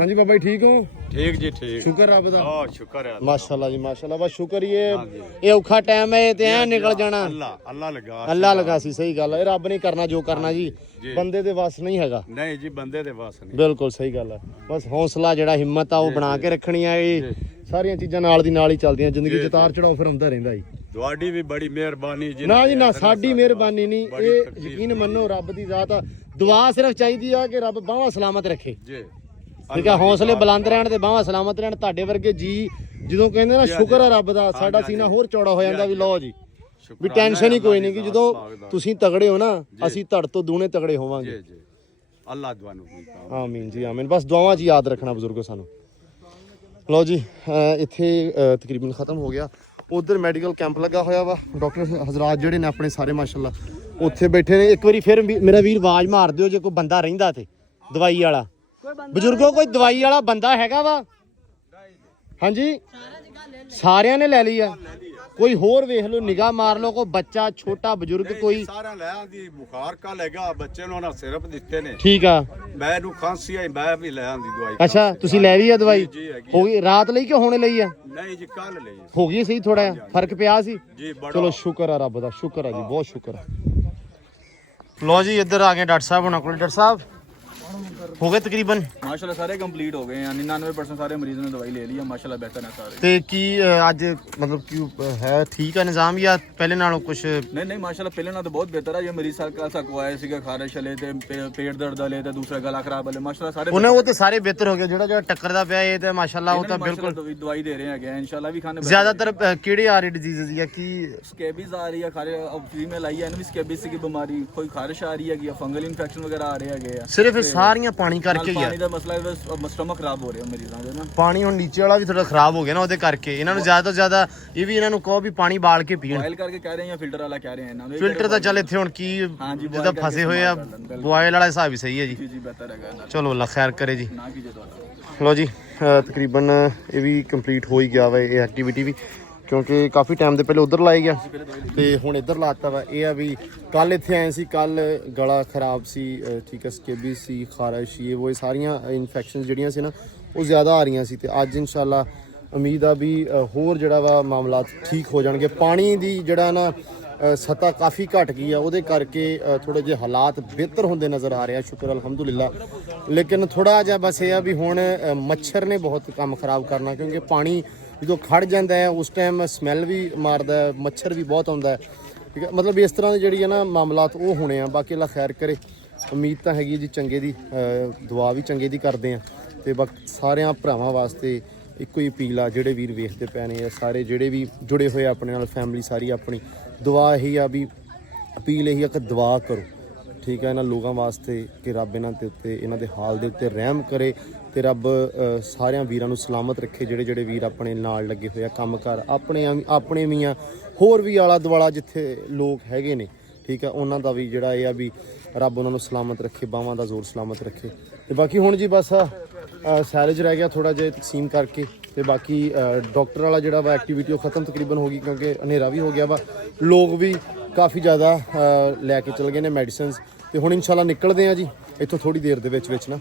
ਹਾਂਜੀ ਬਾਬਾ ਜੀ ਠੀਕ ਹੋ? ਠੀਕ ਜੀ ਠੀਕ, ਸ਼ੁਕਰ ਰੱਬ ਦਾ। ਸ਼ੁਕਰ ਹੈ ਮਾਸ਼ਾਅੱਲਾ ਜੀ ਮਾਸ਼ਾਅੱਲਾ। ਬਸ ਸ਼ੁਕਰ ਹੀ ਇਹ ਔਖਾ ਟਾਈਮ ਹੈ ਤੇ ਐ ਨਿਕਲ ਜਾਣਾ। ਅੱਲਾ ਲਗਾ ਸੀ, ਸਹੀ ਗੱਲ ਹੈ। ਰੱਬ ਨੇ ਕਰਨਾ ਜੋ ਕਰਨਾ ਜੀ, ਬੰਦੇ ਦੇ ਵੱਸ ਨਹੀਂ ਹੈਗਾ। ਨਹੀਂ ਜੀ, ਬੰਦੇ ਦੇ ਵੱਸ ਨਹੀਂ। ਬਿਲਕੁਲ ਸਹੀ ਗੱਲ ਹੈ। ਬਸ ਹੌਸਲਾ ਜਿਹੜਾ ਹਿੰਮਤ ਆ ਉਹ ਬਣਾ ਕੇ ਰੱਖਣੀ ਆ। ਇਹ ਸਾਰੀਆਂ ਚੀਜ਼ਾਂ ਨਾਲ ਦੀ ਨਾਲ ਹੀ ਚੱਲਦੀਆਂ, ਜ਼ਿੰਦਗੀ ਚ ਉਤਾਰ ਚੜਾਓ ਫਿਰ ਆਉਂਦਾ ਰਹਿੰਦਾ ਜੀ। ਤੁਹਾਡੀ ਵੀ ਬੜੀ ਮਿਹਰਬਾਨੀ ਜੀ। ਨਾ ਜੀ ਨਾ, ਸਾਡੀ ਮਿਹਰਬਾਨੀ ਨਹੀਂ, ਇਹ ਯਕੀਨ ਮੰਨੋ ਰੱਬ ਦੀ ਜ਼ਾਤ ਆ। ਦੁਆ ਸਿਰਫ ਚਾਹੀਦੀ ਆ ਕਿ ਰੱਬ ਬਾਹਾਂ ਸਲਾਮਤ ਰੱਖੇ ਜੀ, ਠੀਕ ਆ। ਹੌਸਲੇ ਬੁਲੰਦ ਰਹਿਣ ਤੇ ਬਾਹਾਂ ਸਲਾਮਤ ਰਹਿਣ। ਤੁਹਾਡੇ ਵਰਗੇ ਜੀ ਜਦੋਂ ਕਹਿੰਦੇ ਨਾ ਸ਼ੁਕਰ ਆ ਰੱਬ ਦਾ, ਸਾਡਾ ਸੀਨਾ ਹੋਰ ਚੌੜਾ ਹੋ ਜਾਂਦਾ ਵੀ ਲਓ ਜੀ, ਵੀ ਟੈਨਸ਼ਨ ਹੀ ਕੋਈ ਨਹੀਂ, ਕਿ ਜਦੋਂ ਤੁਸੀਂ ਤਗੜੇ ਹੋ ਨਾ ਅਸੀਂ ਧੜ ਤੋਂ ਦੂਣੇ ਤਗੜੇ ਹੋਵਾਂਗੇ। ਜੀ ਅੱਲਾ ਦੁਆ ਨੂੰ ਆਮੀਨ ਜੀ ਆਮੀਨ। ਬਸ ਦੁਆਵਾਂ 'ਚ ਯਾਦ ਰੱਖਣਾ ਬਜ਼ੁਰਗੋ ਸਾਨੂੰ। ਲਓ ਜੀ ਇੱਥੇ ਤਕਰੀਬਨ ਖਤਮ ਹੋ ਗਿਆ। ਉਧਰ ਮੈਡੀਕਲ ਕੈਂਪ ਲੱਗਾ ਹੋਇਆ ਵਾ, ਡਾਕਟਰ ਹਜ਼ਰਾਤ ਜਿਹੜੇ ਨੇ ਆਪਣੇ ਸਾਰੇ ਮਾਸ਼ਾਅੱਲਾ ਉੱਥੇ ਬੈਠੇ ਨੇ। ਇੱਕ ਵਾਰੀ ਫਿਰ ਮੇਰਾ ਵੀਰ ਆਵਾਜ਼ ਮਾਰ ਦਿਓ ਜੇ ਕੋਈ ਬੰਦਾ ਰਹਿੰਦਾ ਤੇ ਦਵਾਈ ਵਾਲਾ, ਬਜ਼ੁਰਗੋ ਕੋਈ ਦਵਾਈ ਵਾਲਾ ਬੰਦਾ ਹੈਗਾ ਵਾ? ਹਾਂਜੀ ਸਾਰਿਆਂ ਨੇ ਲੈ ਲਈ ਆ, ਕੋਈ ਹੋਰ ਵੇਖ ਲਓ, ਨਿਗਾਹ ਮਾਰ ਲਓ, ਕੋਈ ਬੱਚਾ ਛੋਟਾ ਬਜ਼ੁਰਗ ਕੋਈ ਸਾਰਾ ਲੈ ਆਂਦੀ। ਬੁਖਾਰ ਕਾ ਲੈਗਾ ਬੱਚੇ ਨੂੰ ਉਹਨਾਂ ਸਿਰਪ ਦਿੱਤੇ ਨੇ। ਠੀਕ ਆ, ਮੈਂ ਨੂੰ ਖਾਂਸੀ ਆਈ, ਮੈਂ ਵੀ ਲੈ ਆਂਦੀ ਦਵਾਈ। ਅੱਛਾ ਤੁਸੀਂ ਲੈ ਲਈ ਆ ਦਵਾਈ? ਜੀ ਹੈਗੀ ਹੋ ਗਈ ਰਾਤ ਲਈ ਕਿ ਹੁਣੇ ਲਈ ਆ? ਨਹੀਂ ਜੀ ਕੱਲ ਲਈ ਹੋ ਗਈ ਸਹੀ, ਥੋੜਾ ਜਿਹਾ ਫਰਕ ਪਿਆ ਸੀ? ਜੀ ਬੜਾ। ਚਲੋ ਸ਼ੁਕਰ ਆ ਰੱਬ ਦਾ, ਸ਼ੁਕਰ ਆ ਜੀ, ਬਹੁਤ ਸ਼ੁਕਰ ਆ। ਲੋ ਜੀ ਇੱਧਰ ਆ ਗਏ ਡਾਕਟਰ ਸਾਹਿਬ ਉਹਨਾਂ ਕੋਲ। ਡਾਕਟਰ ਸਾਹਿਬ ਹੋ ਗਏ ਤਕਰੀਬਨ? माशाल्लाह सारे कंप्लीट हो गए हैं, 99% सारे मरीजों ने दवाई ले ली है, माशाल्लाह बेहतर है सारे। ਤੇ ਕੀ ਅੱਜ ਮਤਲਬ ਕੀ ਹੈ ਠੀਕ ਹੈ ਨਿਜ਼ਾਮ ਜਾਂ ਪਹਿਲੇ ਨਾਲੋਂ ਕੁਝ? नहीं नहीं माशाल्लाह पहले ना तो बहुत बेहतर है। ये मरीज सा कोआए सीगा, खारिश वाले थे, पेट दर्द वाले थे, दूसरा गला खराब वाले, माशाल्लाह सारे ਉਹਨੇ ਉਹ ਤੇ ਸਾਰੇ ਬਿਹਤਰ ਹੋ ਗਏ। ਜਿਹੜਾ ਜਿਹੜਾ ਟੱਕਰਦਾ ਪਿਆ ਇਹ ਤੇ ਮਾਸ਼ਾਅੱਲਾ ਉਹ ਤਾਂ ਬਿਲਕੁਲ दवाई दे रहे हैं इंशाल्लाह भी खाने। ਜ਼ਿਆਦਾਤਰ ਕਿਹੜੇ ਆ ਰਹੀ ਡਿਜ਼ੀਜ਼ ਜਾਂ ਕੀ? स्केबीज आ रही है, खारे अब फीमेल आई है ना भी स्केबीज की बीमारी, कोई खारिश आ रही है, फंगल इन्फेक्शन वगैरह आ रहे हैं। ਸਿਰਫ ਇਹ ਸਾਰੀਆਂ ਪਾਣੀ ਕਰਕੇ ਹੀ ਆ। पानी का मसला है, स्टमक खराब हो रहे हैं मरीजों के ना। ਪਾਣੀ ਹੁਣ ਨੀਚੇ ਵਾਲਾ ਵੀ ਥੋੜਾ ਖਰਾਬ ਹੋ ਗਿਆ ਨਾ, ਉਹਦੇ ਕਰਕੇ ਇਹਨਾਂ ਨੂੰ ਜ਼ਿਆਦਾ ਤੋਂ ਜ਼ਿਆਦਾ ਇਹ ਵੀ ਇਹਨਾਂ ਨੂੰ ਕਹੋ ਵੀ ਪਾਣੀ ਬਾਲ ਕੇ ਪੀਣ। बॉयल करके कह रहे हैं या फिल्टर वाला कह रहे हैं ना? ਫਿਲਟਰ ਤਾਂ ਚੱਲ ਇੱਥੇ ਹੁਣ ਕੀ हाँ जी, ਜਿੱਦਾਂ ਫਸੇ ਹੋਏ ਆ, ਬੋਇਲ ਵਾਲਾ ਹਿਸਾਬ ਹੀ ਸਹੀ ਹੈ ਜੀ। जी जी बेहतर है ਚਲੋ ਅੱਲਾ ਖੈਰ ਕਰੇ ਜੀ। ना कीजिए तो। ਲਓ ਜੀ ਤਕਰੀਬਨ ਇਹ ਵੀ ਕੰਪਲੀਟ ਹੋ ਹੀ ਗਿਆ ਵਾ ਇਹ ਐਕਟੀਵਿਟੀ ਵੀ, ਕਿਉਂਕਿ ਕਾਫੀ ਟਾਈਮ ਦੇ ਪਹਿਲੇ ਉਧਰ ਲਾਇਆ ਗਿਆ ਤੇ ਹੁਣ ਇੱਧਰ ਲਾਤਾ ਵਾ। ਇਹ ਆ ਵੀ ਕੱਲ ਇੱਥੇ ਆਏ ਸੀ, ਕੱਲ ਗਲਾ ਖਰਾਬ ਸੀ, ਠੀਕ ਹੈ, ਸਕੇਬੀ ਸੀ, ਖਾਰਿਸ਼ ਸੀ, ਇਹ ਸਾਰੀਆਂ ਇਨਫੈਕਸ਼ਨ ਜਿਹੜੀਆਂ ਸੀ ਨਾ ਉਹ ਜ਼ਿਆਦਾ ਆ ਰਹੀਆਂ ਸੀ। ਤੇ ਅੱਜ ਇਨਸ਼ਾਅੱਲਾ ਉਮੀਦ ਆ ਵੀ ਹੋਰ ਜਿਹੜਾ ਵਾ ਮਾਮਲਾਤ ਠੀਕ ਹੋ ਜਾਣਗੇ। ਪਾਣੀ ਦੀ ਜਿਹੜਾ ਨਾ ਸਤ੍ਹਾ ਕਾਫੀ ਘਟ ਗਈ ਆ, ਉਹਦੇ ਕਰਕੇ ਥੋੜੇ ਜਿਹੇ ਹਾਲਾਤ ਬਿਹਤਰ ਹੁੰਦੇ ਨਜ਼ਰ ਆ ਰਿਹਾ, ਸ਼ੁਕਰ ਅਲਹਮਦੁਲਿਲਾ। ਲੇਕਿਨ ਥੋੜਾ ਜਿਹਾ ਬਸ ਇਹ ਆ ਵੀ ਹੁਣ ਮੱਛਰ ਨੇ ਬਹੁਤ ਕੰਮ ਖਰਾਬ ਕਰਨਾ, ਕਿਉਂਕਿ ਪਾਣੀ ਜਦੋਂ ਖੜ ਜਾਂਦਾ ਹੈ ਉਸ ਟਾਈਮ ਸਮੈਲ ਵੀ ਮਾਰਦਾ ਹੈ, ਮੱਛਰ ਵੀ ਬਹੁਤ ਆਉਂਦਾ ਹੈ, ਠੀਕ ਹੈ। ਮਤਲਬ ਇਸ ਤਰ੍ਹਾਂ ਦੀ ਜਿਹੜੀ ਹੈ ਨਾ ਮਾਮਲਾਤ ਉਹ ਹੋਣੇ ਆ। ਬਾਕੀ ਅੱਲਾ ਖੈਰ ਕਰੇ, ਉਮੀਦ ਤਾਂ ਹੈਗੀ ਜੀ ਚੰਗੇ ਦੀ, ਦੁਆ ਵੀ ਚੰਗੇ ਦੀ ਕਰਦੇ ਆ। ਤੇ ਬਾਕੀ ਸਾਰਿਆਂ ਭਰਾਵਾਂ ਵਾਸਤੇ ਇੱਕੋ ਹੀ ਅਪੀਲ ਆ, ਜਿਹੜੇ ਵੀਰ ਵੇਖਦੇ ਪਏ ਨੇ, ਸਾਰੇ ਜਿਹੜੇ ਵੀ ਜੁੜੇ ਹੋਏ ਆਪਣੇ ਨਾਲ, ਫੈਮਿਲੀ ਸਾਰੀ ਆਪਣੀ, ਦੁਆ ਇਹੀ ਆ ਵੀ ਅਪੀਲ ਇਹੀ ਆ ਕਿ ਦੁਆ ਕਰੋ, ਠੀਕ ਹੈ, ਇਹਨਾਂ ਲੋਕਾਂ ਵਾਸਤੇ ਕਿ ਰੱਬ ਇਹਨਾਂ ਦੇ ਉੱਤੇ, ਇਹਨਾਂ ਦੇ ਹਾਲ ਦੇ ਉੱਤੇ ਰਹਿਮ ਕਰੇ ਤੇ ਰੱਬ ਸਾਰਿਆਂ ਵੀਰਾਂ ਨੂੰ ਸਲਾਮਤ ਰੱਖੇ। ਜਿਹੜੇ ਜਿਹੜੇ ਵੀਰ ਆਪਣੇ ਨਾਲ ਲੱਗੇ ਹੋਏ ਆ ਕੰਮ ਕਰ, ਆਪਣੇ ਵੀ ਆ, ਹੋਰ ਵੀ ਆਲਾ ਦੁਆਲਾ ਜਿੱਥੇ ਲੋਕ ਹੈਗੇ ਨੇ, ਠੀਕ ਹੈ, ਉਹਨਾਂ ਦਾ ਵੀ ਜਿਹੜਾ ਇਹ ਆ ਵੀ ਰੱਬ ਉਹਨਾਂ ਨੂੰ ਸਲਾਮਤ ਰੱਖੇ, ਬਾਹਾਂ ਦਾ ਜ਼ੋਰ ਸਲਾਮਤ ਰੱਖੇ। ਤੇ ਬਾਕੀ ਹੁਣ ਜੀ ਬਸ ਸੈਲੇਜ ਰਹਿ ਗਿਆ ਥੋੜਾ ਜਿਹਾ ਤਕਸੀਮ ਕਰਕੇ, ਤੇ ਬਾਕੀ ਡਾਕਟਰ ਵਾਲਾ ਜਿਹੜਾ ਵਾ ਐਕਟੀਵਿਟੀ ਉਹ ਖਤਮ ਤਕਰੀਬਨ ਹੋ ਗਈ, ਕਿਉਂਕਿ ਹਨੇਰਾ ਵੀ ਹੋ ਗਿਆ ਵਾ, ਲੋਕ ਵੀ ਕਾਫੀ ਜ਼ਿਆਦਾ ਲੈ ਕੇ ਚਲ ਗਏ ਨੇ ਮੈਡੀਸਿਨਸ। ਤੇ ਹੁਣ ਇਨਸ਼ਾਅੱਲਾ ਨਿਕਲਦੇ ਆ ਜੀ ਇੱਥੋਂ ਥੋੜੀ ਦੇਰ ਦੇ ਵਿੱਚ ਨਾ।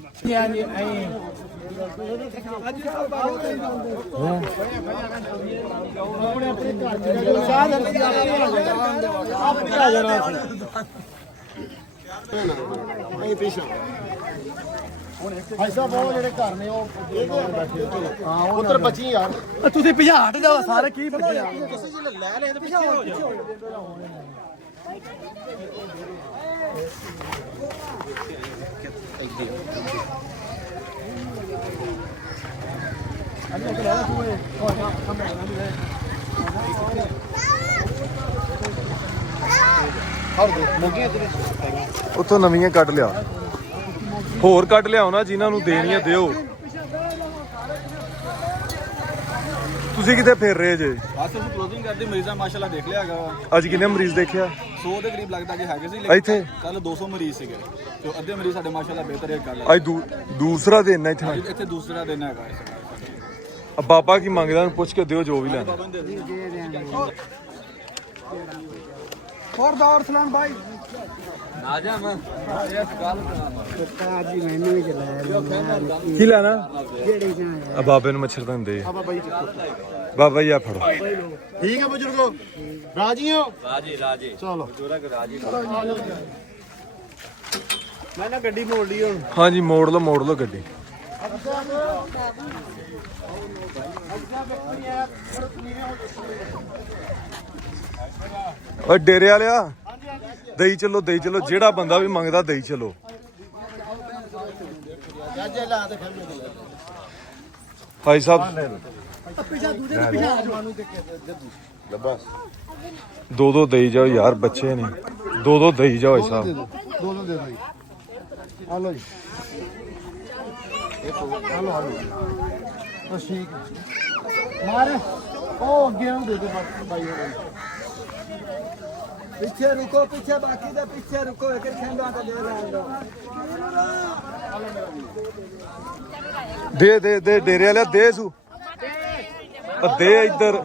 ਭਾਈ ਸਾਹਿਬ ਉਹ ਜਿਹੜੇ ਘਰ ਨੇ ਉਹ ਬੈਠੇ, ਹਾਂ ਉਧਰ ਬਚੀ ਯਾਰ, ਤੁਸੀਂ ਭਜਾਟ ਜਾਓ ਸਾਰੇ ਕੀ ਭੱਜੇ ਆ। ਕਿਸੇ ਜੀ ਲੈ ਲੈ ਤੇ ਪਿੱਛੇ ਹੋ ਜਾਓ। ਉੱਥੋਂ ਨਵੀਆਂ ਕੱਢ ਲਿਆ, ਹੋਰ ਕੱਢ ਲਿਆਓ ਨਾ, ਜਿਨ੍ਹਾਂ ਨੂੰ ਦੇਣੀਆਂ ਦਿਓ। ਤੁਸੀਂ ਕਿੱਥੇ ਫਿਰ ਰਹੇ ਜੇ? ਬਸ ਅਸੀਂ ਕਲੋਜ਼ਿੰਗ ਕਰਦੇ ਮਰੀਜ਼ਾਂ ਮਾਸ਼ਾਅੱਲਾ ਦੇਖ ਲਿਆ ਹੈਗਾ। ਅੱਜ ਕਿੰਨੇ ਮਰੀਜ਼ ਦੇਖਿਆ? 100 ਦੇ ਕਰੀਬ ਲੱਗਦਾ ਕਿ ਹੈਗੇ ਸੀ, ਇੱਥੇ ਕੱਲ 200 ਮਰੀਜ਼ ਸੀਗੇ ਤੇ ਅੱਧੇ ਮਰੀਜ਼ ਸਾਡੇ ਮਾਸ਼ਾਅੱਲਾ ਬਿਹਤਰ ਹੈ ਕੱਲ। ਅੱਜ ਦੂਸਰਾ ਦਿਨ ਹੈ ਇੱਥੇ। ਇੱਥੇ ਦੂਸਰਾ ਦਿਨ ਹੈਗਾ ਇਸ ਆ ਬਾਬਾ ਕੀ ਮੰਗਦਾ ਉਹਨੂੰ ਪੁੱਛ ਕੇ ਦਿਓ ਜੋ ਵੀ ਲੈਣਾ। ਹੋਰ ਦੌਰ ਸਲਾਮ ਭਾਈ ਆ ਜਾ ਮੈਂ ਇਸ ਗੱਲ ਸਰਕਾਰ ਜੀ ਮੈਨੂੰ ਵੀ ਚਲਾਇਆ ਕੀ ਲੈਣਾ? ਜਿਹੜੇ ਜਾਂ ਆ ਬਾਬੇ ਨੂੰ ਮੱਛਰਦਾਨੀ ਦੇ। ਬਾਬਾ ਜੀ ਆ ਫੜੋ। ਠੀਕ ਹੈ ਬਜ਼ੁਰਗੋ, ਰਾਜੀ ਹੋ? ਰਾਜੀ ਚਲੋ ਬਜ਼ੁਰਗ ਰਾਜੀ। ਮੈਂ ਨਾ ਗੱਡੀ ਮੋੜ ਲਈ ਹੁਣ। ਹਾਂਜੀ ਮੋੜ ਲਓ ਗੱਡੀ। ਓਏ ਡੇਰੇ ਵਾਲਿਆ ਦਈ ਚਲੋ, ਜਿਹੜਾ ਬੰਦਾ ਵੀ ਮੰਗਦਾ ਦਈ ਚਲੋ। ਭਾਈ ਸਾਹਿਬ ਦੋ ਦਈ ਜਾਓ ਯਾਰ, ਬੱਚੇ ਨੇ, ਦੋ ਦਈ ਜਾਓ ਭਾਈ ਸਾਹਿਬ। ਦੋ ਦੇ ਦੋ ਆ ਲੋ ਜੀ। ਬਸ ਠੀਕ ਹੈ ਮਾਰ ਉਹ ਅੱਗੇ ਨੂੰ ਦੇ ਦੇ ਬਾਕੀ ਬਾਈ ਹੋਰਾਂ ਪਿੱਛੇ ਰੁਕੋ ਪਿੱਛੇ ਬਾਕੀ ਦਾ ਪਿੱਛੇ ਰੁਕੋ ਇੱਕ ਖੰਡਾ ਤਾਂ ਦੇ ਲੈਂਦਾ ਦੇ ਦੇ ਦੇ ਡੇਰੇ ਵਾਲਿਆ ਦੇ ਸੂ ਦੇ ਇੱਧਰ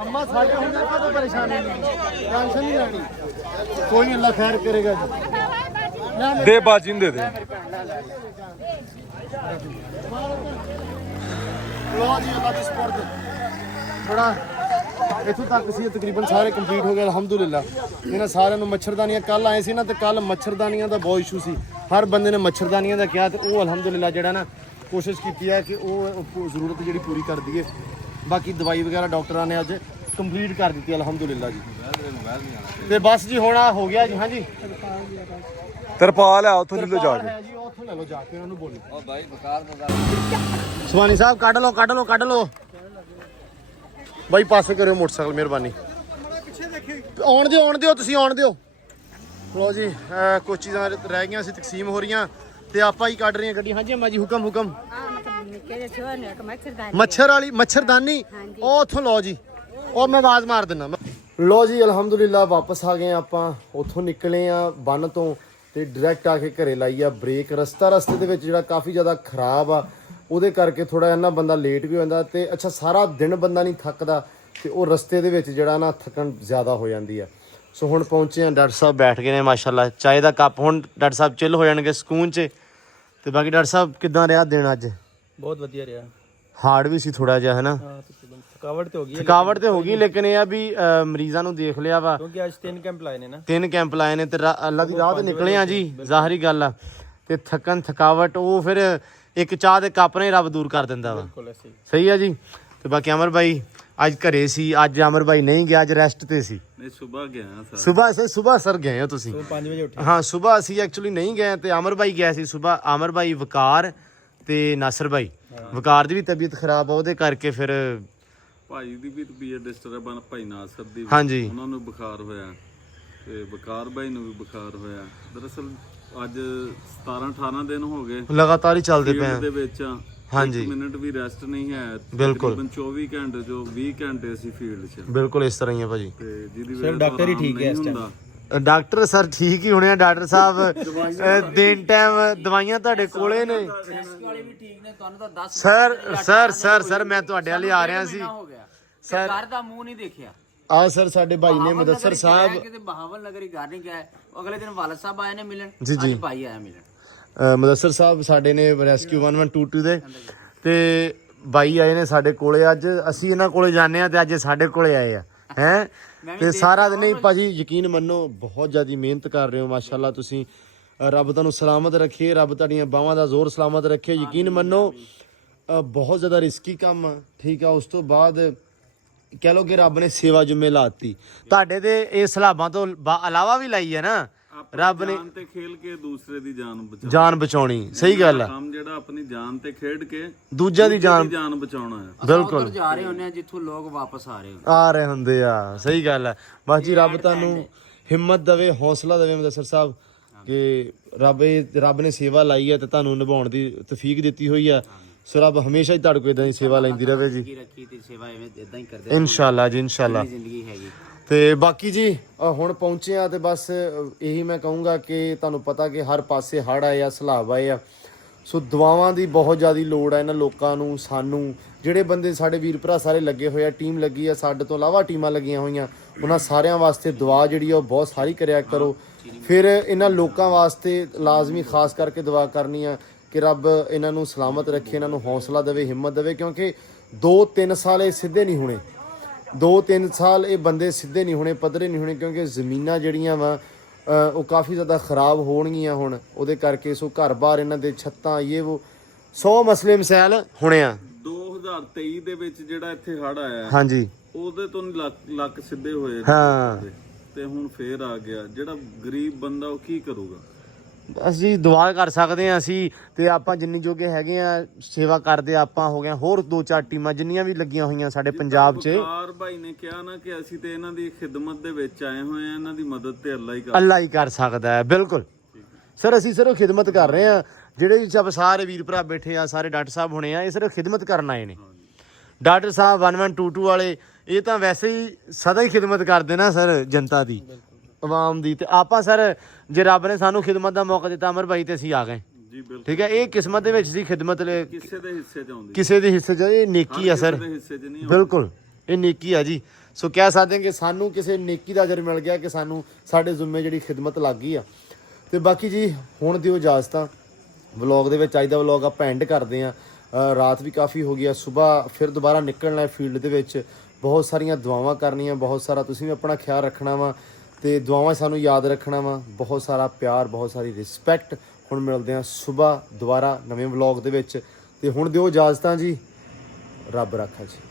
ਅੰਮਾ ਸਾਡੇ ਹੁੰਦੇ ਕਾਹਤੋਂ ਪਰੇਸ਼ਾਨੀ ਨਹੀਂ ਟੈਨਸ਼ਨ ਨਹੀਂ ਲੈਣੀ ਕੋਈ ਨਹੀਂ ਅੱਲਾ ਖੈਰ ਕਰੇਗਾ ਜੀ ਦੇ ਬਾਜੀ ਨੂੰ ਦੇ ਦੇ ਲੋ ਜੀ ਅੱਲਾ ਦੀ ਸਪੋਰਟ ਥੋੜਾ ਇੱਥੋਂ ਤੱਕ ਸੀ ਤਕਰੀਬਨ ਸਾਰੇ ਕੰਪਲੀਟ ਹੋ ਗਏ ਅਲਹਮਦੁਲਿਲਾ ਇਹਨਾਂ ਸਾਰਿਆਂ ਨੂੰ ਮੱਛਰਦਾਨੀਆਂ ਕੱਲ ਆਏ ਸੀ ਨਾ ਤੇ ਕੱਲ ਮੱਛਰਦਾਨੀਆਂ ਦਾ ਬਹੁਤ ਇਸ਼ੂ ਸੀ ਹਰ ਬੰਦੇ ਨੇ ਮੱਛਰਦਾਨੀਆਂ ਦਾ ਕਿਹਾ ਤੇ ਉਹ ਅਲਹਮਦੁਲਿਲਾ ਜਿਹੜਾ ਨਾ ਕੋਸ਼ਿਸ਼ ਕੀਤੀ ਹੈ ਕਿ ਉਹ ਜ਼ਰੂਰਤ ਜਿਹੜੀ ਪੂਰੀ ਕਰ ਦਈਏ ਬਾਕੀ ਦਵਾਈ ਵਗੈਰਾ ਡਾਕਟਰਾਂ ਨੇ ਅੱਜ ਕੰਪਲੀਟ ਕਰ ਦਿੱਤੀ ਅਲਹਮਦੁਲਿਲਾ ਜੀ ਤੇ ਬਸ ਜੀ ਹੁਣ ਆ ਹੋ ਗਿਆ ਜੀ ਹਾਂਜੀ ਤਰਪਾਲ ਆ ਉੱਥੋਂ ਲੈ ਜਾ ਕੇ ਜੀ ਉੱਥੋਂ ਲੈ ਲਓ ਜਾ ਕੇ ਉਹਨਾਂ ਨੂੰ ਬੋਲੋ ओ भाई बकार ਸੁਹਾਨੀ ਸਾਹਿਬ ਕੱਢ ਲਓ ਕੱਢ ਲਓ ਕੱਢ ਲਓ ਬਾਈ ਪਾਸੇ ਕਰਿਓ ਮੋਟਰਸਾਈਕਲ ਮਿਹਰਬਾਨੀ ਆਉਣ ਦਿਓ ਤੁਸੀਂ ਆਉਣ ਦਿਓ ਲੋ ਜੀ ਕੁਝ ਚੀਜ਼ਾਂ ਰਹਿ ਗਈਆਂ ਸੀ ਤਕਸੀਮ ਹੋ ਰਹੀਆਂ ਤੇ ਆਪਾਂ ਹੀ ਕੱਢ ਰਹੀਆਂ ਗੱਡੀ ਹਾਂਜੀ ਅੰਮਾ ਜੀ ਹੁਕਮ ਮੱਛਰਦਾਨੀ ਉਹ ਉੱਥੋਂ ਲਓ ਜੀ ਉਹ ਮੈਂ ਆਵਾਜ਼ ਮਾਰ ਦਿੰਦਾ ਲੋ ਜੀ ਅਲਹਮਦੁਲਿਲਾ ਵਾਪਸ ਆ ਗਏ ਆਪਾਂ ਉੱਥੋਂ ਨਿਕਲੇ ਆ ਬੰਨ ਤੋਂ ਤੇ ਡਾਇਰੈਕਟ ਆ ਕੇ ਘਰੇ ਲਾਈ ਆ ਬ੍ਰੇਕ ਰਸਤੇ ਦੇ ਵਿੱਚ ਜਿਹੜਾ ਕਾਫੀ ਜ਼ਿਆਦਾ ਖਰਾਬ ਆ ਉਹਦੇ ਕਰਕੇ ਥੋੜਾ ਜਿਹਾ ਨਾ ਬੰਦਾ ਲੇਟ ਵੀ ਹੋ ਜਾਂਦਾ ਤੇ ਅੱਛਾ ਸਾਰਾ ਦਿਨ ਬੰਦਾ ਨਹੀਂ ਥੱਕਦਾ ਤੇ ਉਹ ਰਸਤੇ ਦੇ ਵਿੱਚ ਜਿਹੜਾ ਨਾ ਥਕਣ ਜ਼ਿਆਦਾ ਹੋ ਜਾਂਦੀ ਆ ਸੋ ਹੁਣ ਪਹੁੰਚੇ ਆ ਡਾਕਟਰ ਸਾਹਿਬ ਬੈਠ ਗਏ ਨੇ ਮਾਸ਼ਾਅੱਲਾ ਚਾਹ ਦਾ ਕੱਪ ਹੁਣ ਡਾਕਟਰ ਸਾਹਿਬ ਚਿੱਲ ਹੋ ਜਾਣਗੇ ਸਕੂਨ 'ਚ ਤੇ ਬਾਕੀ ਡਾਕਟਰ ਸਾਹਿਬ ਕਿੱਦਾਂ ਰਿਹਾ ਦਿਨ ਅੱਜ ਬਹੁਤ ਵਧੀਆ ਰਿਹਾ ਹਾਰਡ ਵੀ ਸੀ ਥੋੜਾ ਜਿਹਾ ਹਨਾ ਥਕਾਵਟ ਤੇ ਹੋ ਗਈ ਲੇਕਿਨ ਇਹ ਆ ਵੀ ਮਰੀਜ਼ਾਂ ਨੂੰ ਦੇਖ ਲਿਆ ਵਾ ਕਿਉਂਕਿ ਅੱਜ 3 ਕੈਂਪ ਲਾਏ ਨੇ ਨਾ 3 ਕੈਂਪ ਲਾਏ ਨੇ ਤੇ ਅੱਲਾ ਦੀ ਰਾਹ ਤੇ ਨਿਕਲੇ ਆ ਜੀ ਜ਼ਾਹਰੀ ਗੱਲ ਆ ਤੇ ਥਕਾਵਟ ਉਹ ਫਿਰ ਇੱਕ ਚਾਹ ਦੇ ਕੱਪ ਨੇ ਰੱਬ ਦੂਰ ਕਰ ਦਿੰਦਾ ਵਾ ਸਹੀ ਆ ਜੀ ਤੇ ਬਾਕੀ ਅਮਰ ਭਾਈ ਅੱਜ ਘਰੇ ਸੀ ਅੱਜ ਅਮਰ ਭਾਈ ਨਹੀਂ ਗਿਆ ਅੱਜ ਰੈਸਟ ਤੇ ਸੀ ਨਹੀਂ ਸਵੇਰ ਸਰ ਗਏ ਹੋ ਤੁਸੀਂ 5 ਵਜੇ ਉੱਠੇ ਹਾਂ ਸਵੇਰ ਅਸੀਂ ਐਕਚੁਅਲੀ ਨਹੀਂ ਗਏ ਤੇ ਅਮਰ ਭਾਈ ਗਿਆ ਸੀ ਸਵੇਰ ਅਮਰ ਭਾਈ ਵਕਾਰ ਤੇ ਨਾਸਰ ਭਾਈ ਵਕਾਰ ਦੀ ਵੀ ਤਬੀਅਤ ਖਰਾਬ ਆ ਉਹਦੇ ਕਰਕੇ ਫਿਰ ਭਾਈ ਦੀ ਵੀ ਤਬੀਅਤ ਡਿਸਟਰਬ ਆ ਭਾਈ ਨਾਸਰ ਦੀ ਹਾਂਜੀ ਉਹਨਾਂ ਨੂੰ ਬੁਖਾਰ ਹੋਇਆ ਤੇ ਬੁਖਾਰ ਭਾਈ ਨੂੰ ਵੀ ਬੁਖਾਰ ਹੋਇਆ ਦਰਅਸਲ ਅੱਜ 17-18 ਦਿਨ ਹੋ ਗਏ ਲਗਾਤਾਰ ਹੀ ਚੱਲਦੇ ਪਏ ਦੇ ਵਿੱਚ ਹਾਂਜੀ 1 ਮਿੰਟ ਵੀ ਰੈਸਟ ਨਹੀਂ ਹੈ ਬਿਲਕੁਲ 24 ਘੰਟੇ ਜੋ 20 ਘੰਟੇ ਅਸੀਂ ਫੀਲਡ 'ਚ ਬਿਲਕੁਲ ਇਸ ਤਰ੍ਹਾਂ ਹੀ ਆ ਭਾਜੀ ਤੇ ਜਿਹਦੀ ਸਿਰਫ ਡਾਕਟਰ ਹੀ ਠੀਕ ਹੈ ਇਸ ਟਾਈਮ ਡਾਕਟਰ ਸਰ ਠੀਕ ਹੀ ਹੋਣੇ ਆ ਡਾਕਟਰ ਸਾਹਿਬ ਦਿਨ ਟਾਈਮ ਦਵਾਈਆਂ ਤੁਹਾਡੇ ਕੋਲੇ ਨੇ ਸਰ ਮੈਂ ਤੁਹਾਡੇ ਵਾਲੇ ਆ ਰਿਹਾ ਸੀ ਸਰ ਘਰ ਦਾ ਮੂੰਹ ਨਹੀਂ ਦੇਖਿਆ ਆ ਸਰ ਸਾਡੇ ਭਾਈ ਨੇ ਮੁਦੱਸਰ ਸਾਹਿਬ ਕਿਤੇ ਬਹਾਵਲ ਨਗਰੀ ਘਰ ਨਹੀਂ ਗਿਆ ਅਗਲੇ ਦਿਨ ਵਾਲਦ ਸਾਹਿਬ ਆਏ ਨੇ ਮਿਲਣ ਜੀ ਅੱਜ ਭਾਈ ਆਇਆ ਮਿਲਣ ਮੁਦੱਸਰ ਸਾਹਿਬ ਸਾਡੇ ਨੇ ਰੈਸਕਿਊ 1122 ਦੇ ਤੇ ਬਾਈ ਆਏ ਨੇ ਸਾਡੇ ਕੋਲੇ ਅੱਜ ਅਸੀਂ ਇਹਨਾਂ ਕੋਲੇ ਜਾਂਦੇ ਆ ਤੇ ਅੱਜ ਸਾਡੇ ਕੋਲੇ ਆਏ ਆ ਹੈ ਤੇ ਸਾਰਾ ਦਿਨ ਹੀ ਭਾਜੀ ਯਕੀਨ ਮੰਨੋ ਬਹੁਤ ਜ਼ਿਆਦਾ ਮਿਹਨਤ ਕਰ ਰਹੇ ਹੋ ਮਾਸ਼ਾਅੱਲਾ ਤੁਸੀਂ ਰੱਬ ਤੁਹਾਨੂੰ ਸਲਾਮਤ ਰੱਖੇ ਰੱਬ ਤੁਹਾਡੀਆਂ ਬਾਹਾਂ ਦਾ ਜ਼ੋਰ ਸਲਾਮਤ ਰੱਖੇ ਯਕੀਨ ਮੰਨੋ ਬਹੁਤ ਜ਼ਿਆਦਾ ਰਿਸਕੀ ਕੰਮ ਆ ਠੀਕ ਆ ਉਸ ਤੋਂ ਬਾਅਦ ਕਹਿ ਲੋ ਕਿ ਰੱਬ ਨੇ ਸੇਵਾ ਜੁਮੇ ਲਾਤੀ ਤੁਹਾਡੇ ਤੇ ਇਹ ਸਲਾਬਾਂ ਤੋਂ ਇਲਾਵਾ ਵੀ ਲਾਈ ਹੈ ਨਾ ਰੱਬ ਨੇ ਤੇ ਖੇਲ ਕੇ ਦੂਸਰੇ ਦੀ ਜਾਨ ਬਚਾਉਣੀ ਸਹੀ ਗੱਲ ਆ ਕੰਮ ਜਿਹੜਾ ਆਪਣੀ ਜਾਨ ਤੇ ਖੇਡ ਕੇ ਦੂਜਿਆਂ ਦੀ ਜਾਨ ਬਚਾਉਣਾ ਹੈ ਬਿਲਕੁਲ ਜਾ ਰਹੇ ਹੁੰਦੇ ਆ ਜਿੱਥੋਂ ਲੋਕ ਵਾਪਸ ਆ ਰਹੇ ਆ ਰਹੇ ਹੁੰਦੇ ਆ ਸਹੀ ਗੱਲ ਆ ਬਸ ਜੀ ਰੱਬ ਤੁਹਾਨੂੰ ਹਿੰਮਤ ਦੇਵੇ ਹੌਸਲਾ ਦੇਵੇ ਮੁਦੱਸਰ ਸਾਹਿਬ ਕਿ ਰੱਬ ਨੇ ਸੇਵਾ ਲਾਈ ਹੈ ਤੇ ਤੁਹਾਨੂੰ ਨਿਭਾਉਣ ਦੀ ਤੌਫੀਕ ਦਿੱਤੀ ਹੋਈ ਆ ਸੋ ਰੱਬ ਹਮੇਸ਼ਾ ਹੀ ਤੁਹਾਡੇ ਕੋਲ ਇਦਾਂ ਦੀ ਸੇਵਾ ਲੈਂਦੀ ਰਹੇ ਜੀ ਰੱਖੀ ਤੇ ਸੇਵਾ ਐਵੇਂ ਇਦਾਂ ਹੀ ਕਰਦੇ ਇਨਸ਼ਾਅੱਲਾ ਜੀ ਇਨਸ਼ਾਅੱਲਾ ਜ਼ਿੰਦਗੀ ਹੈਗੀ ਤੇ ਬਾਕੀ ਜੀ ਹੁਣ ਪਹੁੰਚੇ ਆ ਤੇ ਬਸ ਇਹੀ ਮੈਂ ਕਹੂੰਗਾ ਕਿ ਤੁਹਾਨੂੰ ਪਤਾ ਕਿ ਹਰ ਪਾਸੇ ਹੜ੍ਹ ਆਏ ਆ ਸਲਾਬ ਆਏ ਆ ਸੋ ਦੁਆਵਾਂ ਦੀ ਬਹੁਤ ਜ਼ਿਆਦਾ ਲੋੜ ਆ ਇਹਨਾਂ ਲੋਕਾਂ ਨੂੰ ਸਾਨੂੰ ਜਿਹੜੇ ਬੰਦੇ ਸਾਡੇ ਵੀਰ ਭਰਾ ਸਾਰੇ ਲੱਗੇ ਹੋਏ ਆ ਟੀਮ ਲੱਗੀ ਆ ਸਾਡੇ ਤੋਂ ਇਲਾਵਾ ਟੀਮਾਂ ਲੱਗੀਆਂ ਹੋਈਆਂ ਉਹਨਾਂ ਸਾਰਿਆਂ ਵਾਸਤੇ ਦੁਆ ਜਿਹੜੀ ਆ ਉਹ ਬਹੁਤ ਸਾਰੀ ਕਰਿਆ ਕਰੋ ਫਿਰ ਇਹਨਾਂ ਲੋਕਾਂ ਵਾਸਤੇ ਲਾਜ਼ਮੀ ਖਾਸ ਕਰਕੇ ਦੁਆ ਕਰਨੀ ਆ ਕਿ ਰੱਬ ਇਹਨਾਂ ਨੂੰ ਸਲਾਮਤ ਰੱਖੇ ਇਹਨਾਂ ਨੂੰ ਹੌਸਲਾ ਦੇਵੇ ਹਿੰਮਤ ਦੇਵੇ ਕਿਉਂਕਿ 2-3 ਸਾਲ ਇਹ ਸਿੱਧੇ ਨਹੀਂ ਹੋਣੇ 2-3 ਸਾਲ ਇਹ ਬੰਦੇ ਸਿੱਧੇ ਨਹੀਂ ਹੋਣੇ ਪੱਧਰੇ ਨਹੀਂ ਹੋਣੇ ਕਿਉਂਕਿ ਜ਼ਮੀਨਾਂ ਜਿਹੜੀਆਂ ਵਾ ਉਹ ਕਾਫੀ ਜ਼ਿਆਦਾ ਖਰਾਬ ਹੋਣਗੀਆਂ ਹੁਣ ਉਹਦੇ ਕਰਕੇ ਸੋ ਘਰ-ਬਾਰ ਇਹਨਾਂ ਦੇ ਛੱਤਾਂ ਇਹ ਉਹ 100 ਮਸਲੇ ਮਸਾਇਲ ਹੋਣੇ ਆ 2023 ਦੇ ਵਿੱਚ ਜਿਹੜਾ ਇੱਥੇ ਹੜ੍ਹ ਆਇਆ ਹਾਂਜੀ ਉਹਦੇ ਤੋਂ ਲੱਕ ਸਿੱਧੇ ਹੋਏ ਹਾਂ ਤੇ ਹੁਣ ਫੇਰ ਆ ਗਿਆ ਜਿਹੜਾ ਗਰੀਬ ਬੰਦਾ ਉਹ ਕੀ ਕਰੂਗਾ ਅਸੀਂ ਦੁਆ ਕਰ ਸਕਦੇ ਹਾਂ ਅਸੀਂ ਤੇ ਆਪਾਂ ਜਿੰਨੀ ਜੋਗੇ ਹੈਗੇ ਆ ਸੇਵਾ ਕਰਦੇ ਆਪਾਂ ਹੋ ਗਏ ਹੋਰ 2-4 ਟੀਮਾਂ ਜਿੰਨੀਆਂ ਵੀ ਲੱਗੀਆਂ ਹੋਈਆਂ ਸਾਡੇ ਪੰਜਾਬ 'ਚ ਵਕਾਰ ਭਾਈ ਨੇ ਕਿਹਾ ਨਾ ਕਿ ਅਸੀਂ ਤੇ ਇਹਨਾਂ ਦੀ ਖਿਦਮਤ ਦੇ ਵਿੱਚ ਆਏ ਹੋਏ ਆ ਇਹਨਾਂ ਦੀ ਮਦਦ ਤੇ ਅੱਲਾ ਹੀ ਕਰ ਸਕਦਾ ਹੈ ਬਿਲਕੁਲ ਸਰ ਅਸੀਂ ਸਿਰਫ ਖਿਦਮਤ ਕਰ ਰਹੇ ਆ, ਜਿਹੜੇ ਸਭ ਸਾਰੇ ਵੀਰ ਭਰਾ ਬੈਠੇ ਆ, ਸਾਰੇ ਡਾਕਟਰ ਸਾਹਿਬ ਹੋਣੇ ਆ, ਇਹ ਸਿਰਫ ਖਿਦਮਤ ਕਰਨ ਆਏ ਨੇ। ਡਾਕਟਰ ਸਾਹਿਬ 1122 ਵਾਲੇ ਇਹ ਤਾਂ ਵੈਸੇ ਹੀ ਸਦਾ ਹੀ ਖਿਦਮਤ ਕਰਦੇ ਨਾ ਸਰ, ਜਨਤਾ ਦੀ, ਆਵਾਮ ਦੀ। ਤੇ ਆਪਾਂ ਸਰ ਜੇ ਰੱਬ ਨੇ ਸਾਨੂੰ ਖਿਦਮਤ ਦਾ ਮੌਕਾ ਦਿੱਤਾ ਅਮਰ ਭਾਈ, ਤੇ ਅਸੀਂ ਆ ਗਏ। ਜੀ ਬਿਲਕੁਲ, ਠੀਕ ਹੈ, ਇਹ ਕਿਸਮਤ ਦੇ ਵਿੱਚ ਸੀ ਖਿਦਮਤ, ਕਿਸੇ ਦੇ ਹਿੱਸੇ 'ਚ ਆਉਂਦੀ, ਕਿਸੇ ਦੇ ਹਿੱਸੇ 'ਚ ਇਹ ਨੇਕੀ ਆ ਸਰ, ਕਿਸੇ ਦੇ ਹਿੱਸੇ 'ਚ ਨਹੀਂ ਆਉਂਦੀ। ਬਿਲਕੁਲ ਇਹ ਨੇਕੀ ਆ ਜੀ। ਸੋ ਕਹਿ ਸਕਦੇ ਹਾਂ ਕਿ ਸਾਨੂੰ ਕਿਸੇ ਨੇਕੀ ਦਾ ਅਜਰ ਮਿਲ ਗਿਆ ਕਿ ਸਾਨੂੰ ਸਾਡੇ ਜ਼ਿੰਮੇ ਜਿਹੜੀ ਖਿਦਮਤ ਲੱਗ ਗਈ ਆ। ਤੇ ਬਾਕੀ ਜੀ ਹੁਣ ਦਿਓ ਇਜਾਜ਼ਤਾਂ, ਵਲੌਗ ਦੇ ਵਿੱਚ ਅੱਜ ਦਾ ਵਲੌਗ ਆਪਾਂ ਐਂਡ ਕਰਦੇ ਹਾਂ। ਰਾਤ ਵੀ ਕਾਫੀ ਹੋ ਗਈ ਆ, ਸਵੇਰ ਫਿਰ ਦੁਬਾਰਾ ਨਿਕਲਣਾ ਫੀਲਡ ਦੇ ਵਿੱਚ, ਬਹੁਤ ਸਾਰੀਆਂ ਦੁਆਵਾਂ ਕਰਨੀਆਂ, ਬਹੁਤ ਸਾਰਾ ਤੁਸੀਂ ਵੀ ਆਪਣਾ ਖਿਆਲ ਰੱਖਣਾ ਵਾ, ਤੇ ਦੁਆਵਾਂ ਸਾਨੂੰ ਯਾਦ ਰੱਖਣਾ ਵਾ, ਬਹੁਤ ਸਾਰਾ ਪਿਆਰ, ਬਹੁਤ ਸਾਰੀ ਰਿਸਪੈਕਟ। ਹੁਣ ਮਿਲਦੇ ਹਾਂ ਸਵੇਰ ਦੁਬਾਰਾ ਨਵੇਂ ਵਲੌਗ ਦੇ ਵਿੱਚ, ਤੇ ਹੁਣ ਦਿਓ ਇਜਾਜ਼ਤਾਂ ਜੀ, ਰੱਬ ਰਾਖਾ ਜੀ।